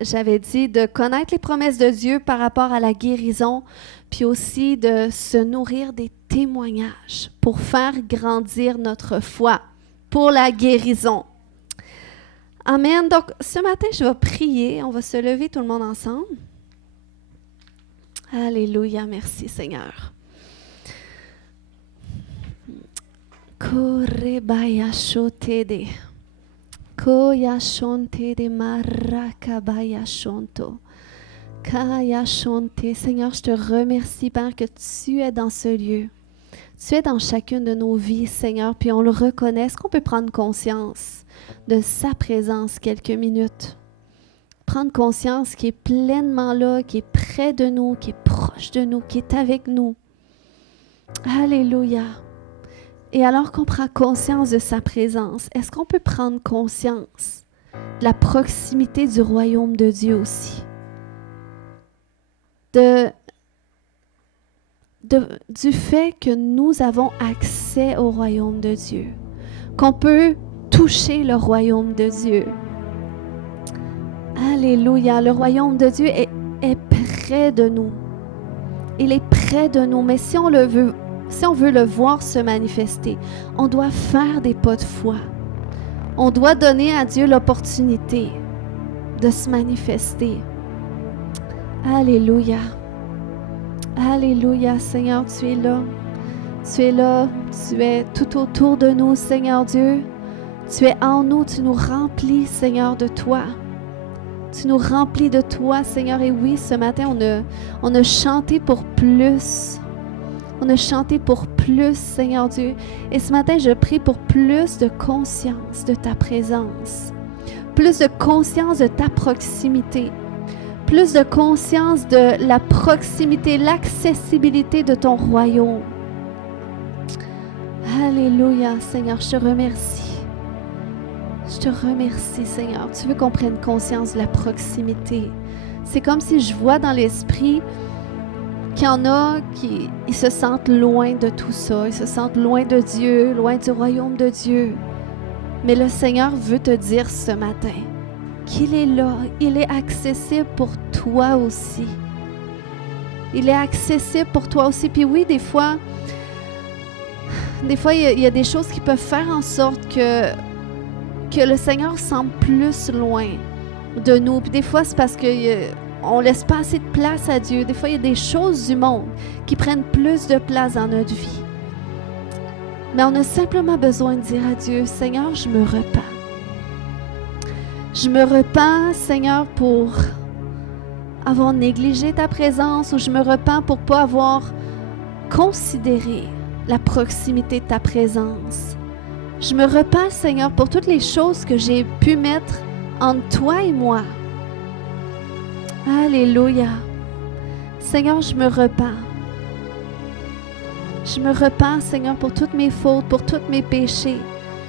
j'avais dit de connaître les promesses de Dieu par rapport à la guérison, puis aussi de se nourrir des témoignages pour faire grandir notre foi pour la guérison. Amen. Donc, ce matin, je vais prier. On va se lever tout le monde ensemble. Alléluia. Merci, Seigneur. Korebaya shotede. Koya shontede marakabaya shonto. Kaya shonte. Seigneur, je te remercie, Père, que tu es dans ce lieu. Tu es dans chacune de nos vies, Seigneur, puis on le reconnaît. Est-ce qu'on peut prendre conscience de sa présence quelques minutes? Prendre conscience qu'il est pleinement là, qu'il est près de nous, qu'il est proche de nous, qu'il est avec nous. Alléluia. Et alors qu'on prend conscience de sa présence, est-ce qu'on peut prendre conscience de la proximité du royaume de Dieu aussi? Du fait que nous avons accès au royaume de Dieu, qu'on peut toucher le royaume de Dieu. Alléluia, le royaume de Dieu est près de nous. Il est près de nous, mais si on veut le voir se manifester, on doit faire des pas de foi. On doit donner à Dieu l'opportunité de se manifester. Alléluia. Alléluia, Seigneur, tu es là. Tu es là, tu es tout autour de nous, Seigneur Dieu. Tu es en nous, tu nous remplis, Seigneur, de toi. Tu nous remplis de toi, Seigneur. Et oui, ce matin, on a chanté pour plus. On a chanté pour plus, Seigneur Dieu. Et ce matin, je prie pour plus de conscience de ta présence. Plus de conscience de ta proximité. Plus de conscience de la proximité, l'accessibilité de ton royaume. Alléluia, Seigneur, je te remercie. Je te remercie, Seigneur. Tu veux qu'on prenne conscience de la proximité. C'est comme si je vois dans l'esprit qu'il y en a qui ils se sentent loin de tout ça. Ils se sentent loin de Dieu, loin du royaume de Dieu. Mais le Seigneur veut te dire ce matin qu'il est là. Il est accessible pour toi aussi. Il est accessible pour toi aussi. Puis oui, des fois, il y a des choses qui peuvent faire en sorte que le Seigneur semble plus loin de nous. Puis des fois, c'est parce qu'on ne laisse pas assez de place à Dieu. Des fois, il y a des choses du monde qui prennent plus de place dans notre vie. Mais on a simplement besoin de dire à Dieu, Seigneur, je me repens. Je me repens, Seigneur, pour avoir négligé ta présence, ou je me repens pour ne pas avoir considéré la proximité de ta présence. Je me repens, Seigneur, pour toutes les choses que j'ai pu mettre entre toi et moi. Alléluia. Seigneur, je me repens. Je me repens, Seigneur, pour toutes mes fautes, pour tous mes péchés.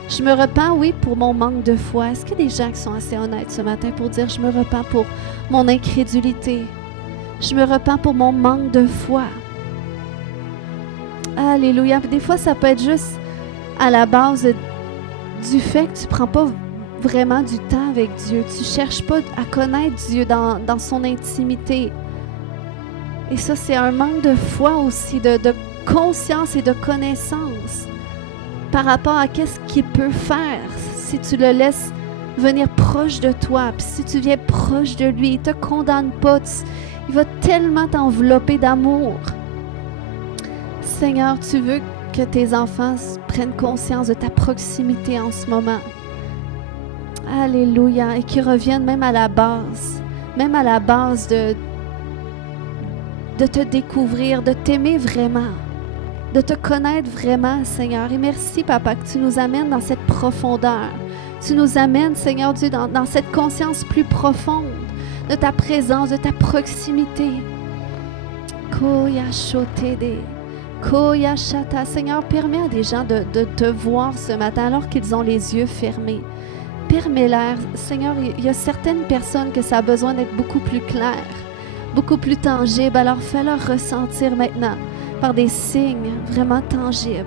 Je me repens, oui, pour mon manque de foi. Est-ce qu'il y a des gens qui sont assez honnêtes ce matin pour dire « Je me repens pour mon incrédulité. Je me repens pour mon manque de foi. » Alléluia. Des fois, ça peut être juste à la base du fait que tu ne prends pas vraiment du temps avec Dieu. Tu ne cherches pas à connaître Dieu dans son intimité. Et ça, c'est un manque de foi aussi, de conscience et de connaissance par rapport à qu'est-ce qu'il peut faire si tu le laisses venir proche de toi. Puis si tu viens proche de lui, il ne te condamne pas. Il va tellement t'envelopper d'amour. Seigneur, tu veux que tes enfants prennent conscience de ta proximité en ce moment. Alléluia. Et qu'ils reviennent même à la base de te découvrir, de t'aimer vraiment, de te connaître vraiment, Seigneur. Et merci, Papa, que tu nous amènes dans cette profondeur. Tu nous amènes, Seigneur Dieu, dans cette conscience plus profonde de ta présence, de ta proximité. Koya shotede. Koya shata. Seigneur, permets à des gens de te voir ce matin alors qu'ils ont les yeux fermés. Permets-leur. Seigneur, il y a certaines personnes que ça a besoin d'être beaucoup plus clair, beaucoup plus tangible. Alors fais-leur ressentir maintenant par des signes vraiment tangibles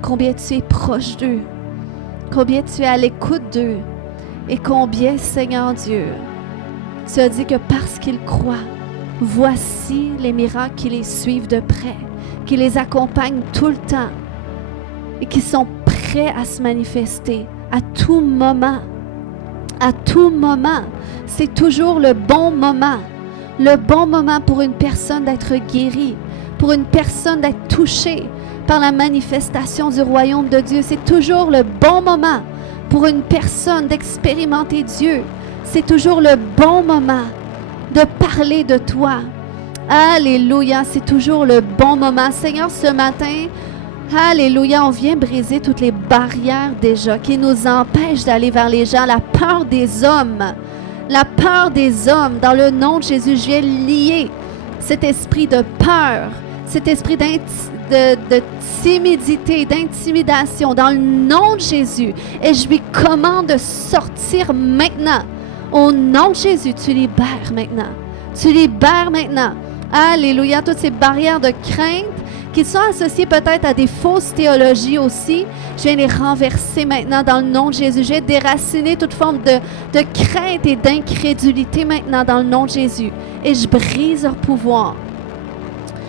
combien tu es proche d'eux, combien tu es à l'écoute d'eux et combien, Seigneur Dieu, tu as dit que parce qu'ils croient, voici les miracles qui les suivent de près, qui les accompagnent tout le temps et qui sont prêts à se manifester à tout moment. À tout moment. C'est toujours le bon moment. Le bon moment pour une personne d'être guérie, pour une personne d'être touchée par la manifestation du royaume de Dieu. C'est toujours le bon moment pour une personne d'expérimenter Dieu. C'est toujours le bon moment de parler de toi. Alléluia, c'est toujours le bon moment. Seigneur, ce matin, alléluia, on vient briser toutes les barrières déjà qui nous empêchent d'aller vers les gens. La peur des hommes. La peur des hommes, dans le nom de Jésus, je viens lier cet esprit de peur, cet esprit de timidité, d'intimidation, dans le nom de Jésus. Et je lui commande de sortir maintenant. Au nom de Jésus, tu libères maintenant. Tu libères maintenant. Alléluia, toutes ces barrières de crainte qui sont associées peut-être à des fausses théologies aussi, je viens les renverser maintenant dans le nom de Jésus. Je viens déraciner toute forme de crainte et d'incrédulité maintenant dans le nom de Jésus. Et je brise leur pouvoir.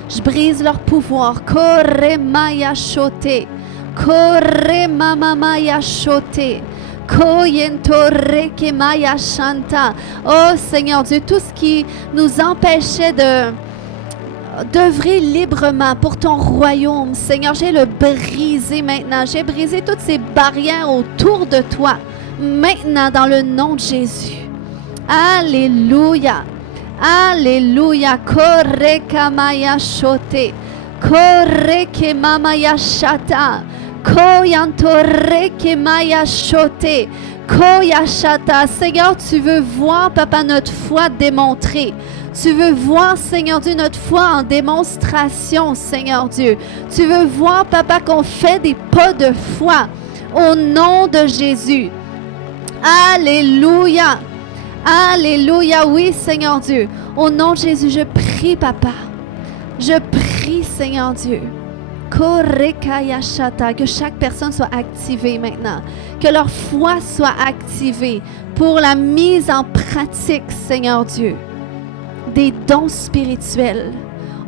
Je brise leur pouvoir. Kore maya shote. Kore mama ya shote. Koyentore ke maya shanta. Oh Seigneur Dieu, tout ce qui nous empêchait de d'œuvrer librement pour ton royaume. Seigneur, j'ai le brisé maintenant. J'ai brisé toutes ces barrières autour de toi. Maintenant, dans le nom de Jésus. Alléluia. Alléluia. Koreka maya shote. Koreke mamaya shata. Koyantoreke maya shote. Koyashata. Seigneur, tu veux voir, Papa, notre foi démontrée. Tu veux voir, Seigneur Dieu, notre foi en démonstration, Seigneur Dieu. Tu veux voir, Papa, qu'on fait des pas de foi au nom de Jésus. Alléluia. Alléluia. Oui, Seigneur Dieu. Au nom de Jésus, je prie, Papa. Je prie, Seigneur Dieu. Que chaque personne soit activée maintenant. Que leur foi soit activée pour la mise en pratique, Seigneur Dieu, des dons spirituels.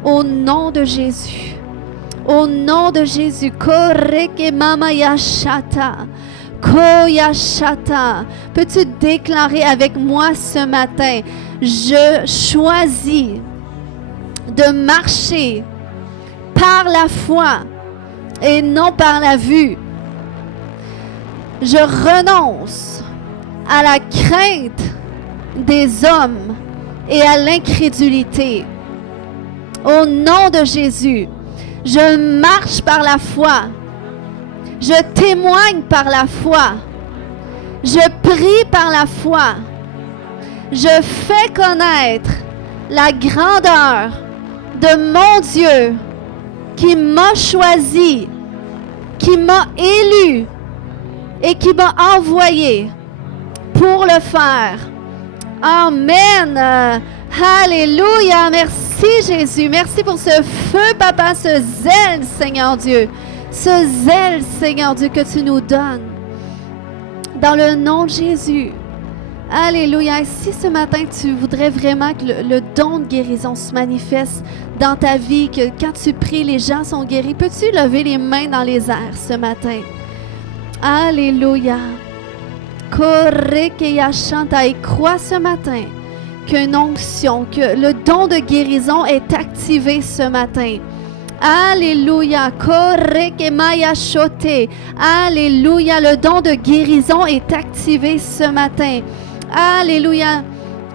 Au nom de Jésus. Au nom de Jésus. Koreke mama yashata. Koyashata. Peux-tu déclarer avec moi ce matin, je choisis de marcher par la foi et non par la vue. Je renonce à la crainte des hommes et à l'incrédulité. Au nom de Jésus, je marche par la foi. Je témoigne par la foi. Je prie par la foi. Je fais connaître la grandeur de mon Dieu qui m'a choisi, qui m'a élu et qui m'a envoyé pour le faire. Amen. Alléluia. Merci Jésus. Merci pour ce feu, Papa, ce zèle, Seigneur Dieu. Ce zèle, Seigneur Dieu, que tu nous donnes. Dans le nom de Jésus. Alléluia. Et si ce matin, tu voudrais vraiment que le don de guérison se manifeste dans ta vie, que quand tu pries, les gens sont guéris, peux-tu lever les mains dans les airs ce matin? Alléluia. Korekeya chanta et crois ce matin qu'une onction, que le don de guérison est activé ce matin. Alléluia. Korekemaya shote. Alléluia. Le don de guérison est activé ce matin. Alléluia.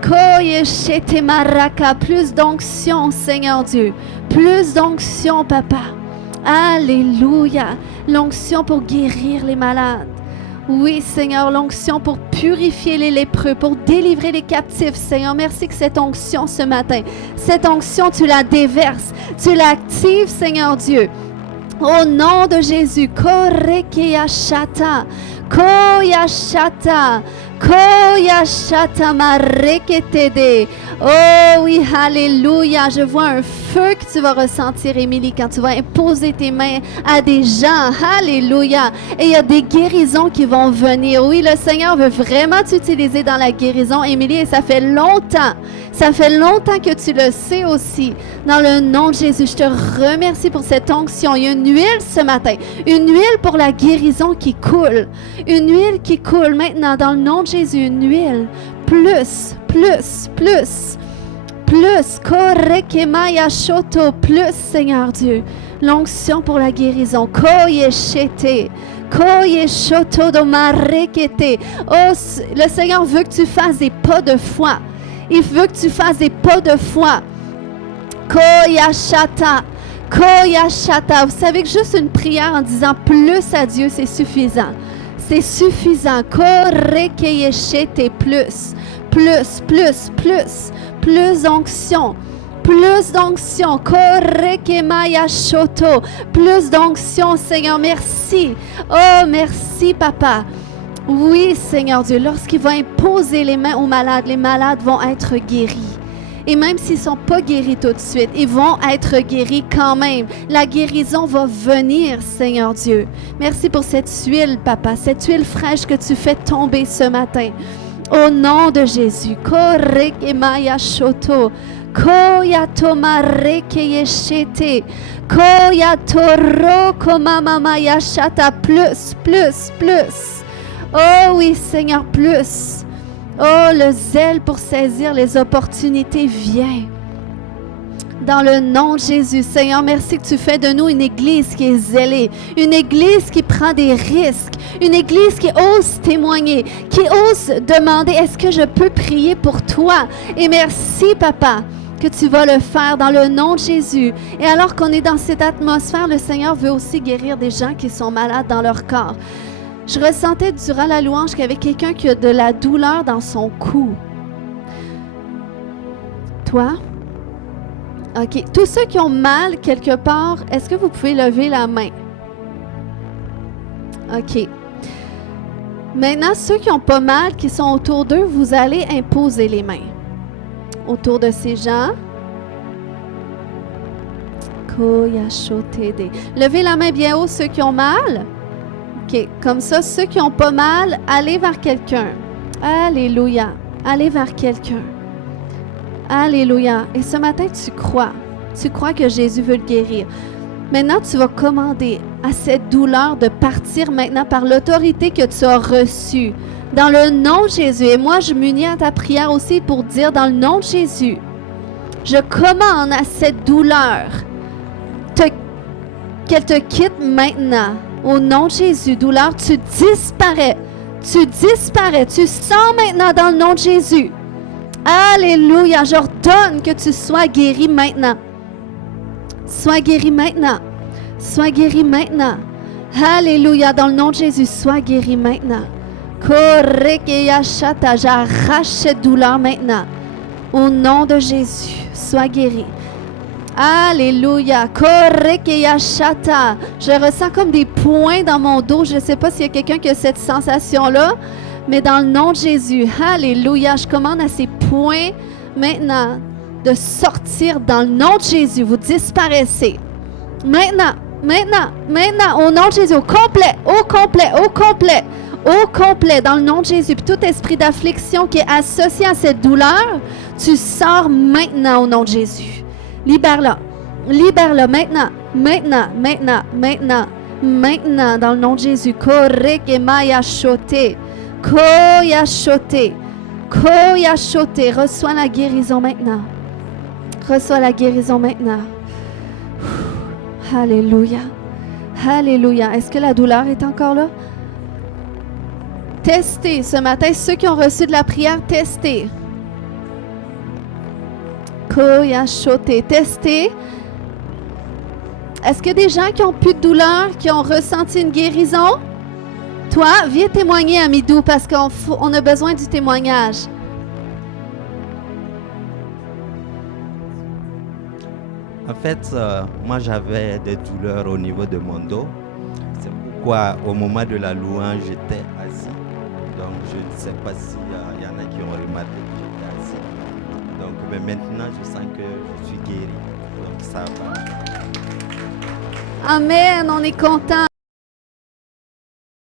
Koyeshete maraka. Plus d'onction, Seigneur Dieu. Plus d'onction, Papa. Alléluia. L'onction pour guérir les malades. Oui, Seigneur, l'onction pour purifier les lépreux, pour délivrer les captifs. Seigneur, merci que cette onction ce matin, cette onction, tu la déverses, tu l'actives, Seigneur Dieu. Au nom de Jésus, Korekeyashata, Koyashata, Koyashata mareketede. Oh oui, alléluia. Je vois un feu que tu vas ressentir, Émilie, quand tu vas imposer tes mains à des gens. Alléluia. Et il y a des guérisons qui vont venir. Oui, le Seigneur veut vraiment t'utiliser dans la guérison, Émilie, et ça fait longtemps. Ça fait longtemps que tu le sais aussi. Dans le nom de Jésus, je te remercie pour cette onction. Il y a une huile ce matin. Une huile pour la guérison qui coule. Une huile qui coule maintenant dans le nom de Jésus. Une huile. Plus. Korekemaya shoto. Plus, Seigneur Dieu. L'onction pour la guérison. Koyeshete. Koyeshoto domarekete. Oh, le Seigneur veut que tu fasses des pas de foi. Il veut que tu fasses des pas de foi. Koyashata. Koyashata. Vous savez que juste une prière en disant plus à Dieu, c'est suffisant. C'est suffisant. Korekeyeshete. Plus d'onction. Plus d'onction. Korekemaya shoto. Plus d'onction, Seigneur. Merci. Oh, merci, Papa. Oui, Seigneur Dieu, lorsqu'il va imposer les mains aux malades, les malades vont être guéris. Et même s'ils ne sont pas guéris tout de suite, ils vont être guéris quand même. La guérison va venir, Seigneur Dieu. Merci pour cette huile, Papa, cette huile fraîche que tu fais tomber ce matin. Au nom de Jésus. Korekemaya shoto. Koyatomarekeyeshete. Koyatoroko mamamaya shata. Plus. Oh oui, Seigneur, plus. Oh, le zèle pour saisir les opportunités vient. Dans le nom de Jésus, Seigneur, merci que tu fais de nous une église qui est zélée, une église qui prend des risques, une église qui ose témoigner, qui ose demander, est-ce que je peux prier pour toi? Et merci, Papa, que tu vas le faire dans le nom de Jésus. Et alors qu'on est dans cette atmosphère, le Seigneur veut aussi guérir des gens qui sont malades dans leur corps. Je ressentais durant la louange qu'il y avait quelqu'un qui a de la douleur dans son cou. Toi? OK. Tous ceux qui ont mal quelque part, est-ce que vous pouvez lever la main? OK. Maintenant, ceux qui n'ont pas mal, qui sont autour d'eux, vous allez imposer les mains. Autour de ces gens. Levez la main bien haut, ceux qui ont mal. OK. Comme ça, ceux qui n'ont pas mal, allez vers quelqu'un. Alléluia. Allez vers quelqu'un. Alléluia. Et ce matin, tu crois. Tu crois que Jésus veut le guérir. Maintenant, tu vas commander à cette douleur de partir maintenant par l'autorité que tu as reçue. Dans le nom de Jésus. Et moi, je m'unis à ta prière aussi pour dire dans le nom de Jésus, je commande à cette douleur qu'elle te quitte maintenant. Au nom de Jésus, douleur, tu disparais. Tu disparais. Tu sors maintenant dans le nom de Jésus. Alléluia. J'ordonne que tu sois guéri maintenant. Sois guéri maintenant. Sois guéri maintenant. Alléluia. Dans le nom de Jésus, sois guéri maintenant. J'arrache cette douleur maintenant. Au nom de Jésus, sois guéri. Alléluia. Je ressens comme des points dans mon dos. Je ne sais pas s'il y a quelqu'un qui a cette sensation-là. Mais dans le nom de Jésus, alléluia, je commande à ces points maintenant de sortir dans le nom de Jésus. Vous disparaissez. Maintenant, au nom de Jésus, au complet, dans le nom de Jésus. Puis tout esprit d'affliction qui est associé à cette douleur, tu sors maintenant au nom de Jésus. Libère-la maintenant, dans le nom de Jésus. Koyachote, reçois la guérison maintenant. Reçois la guérison maintenant. Alléluia. Alléluia. Est-ce que la douleur est encore là? Testez ce matin. Ceux qui ont reçu de la prière, testez. Koyachote, testez. Est-ce qu'il y a des gens qui n'ont plus de douleur, qui ont ressenti une guérison? Toi, viens témoigner à Midou parce qu'on a besoin du témoignage. En fait, moi j'avais des douleurs au niveau de mon dos. C'est pourquoi au moment de la louange, j'étais assis. Donc je ne sais pas s'il y en a qui ont remarqué que j'étais assis. Donc mais maintenant, je sens que je suis guéri. Donc ça va. Amen, on est content.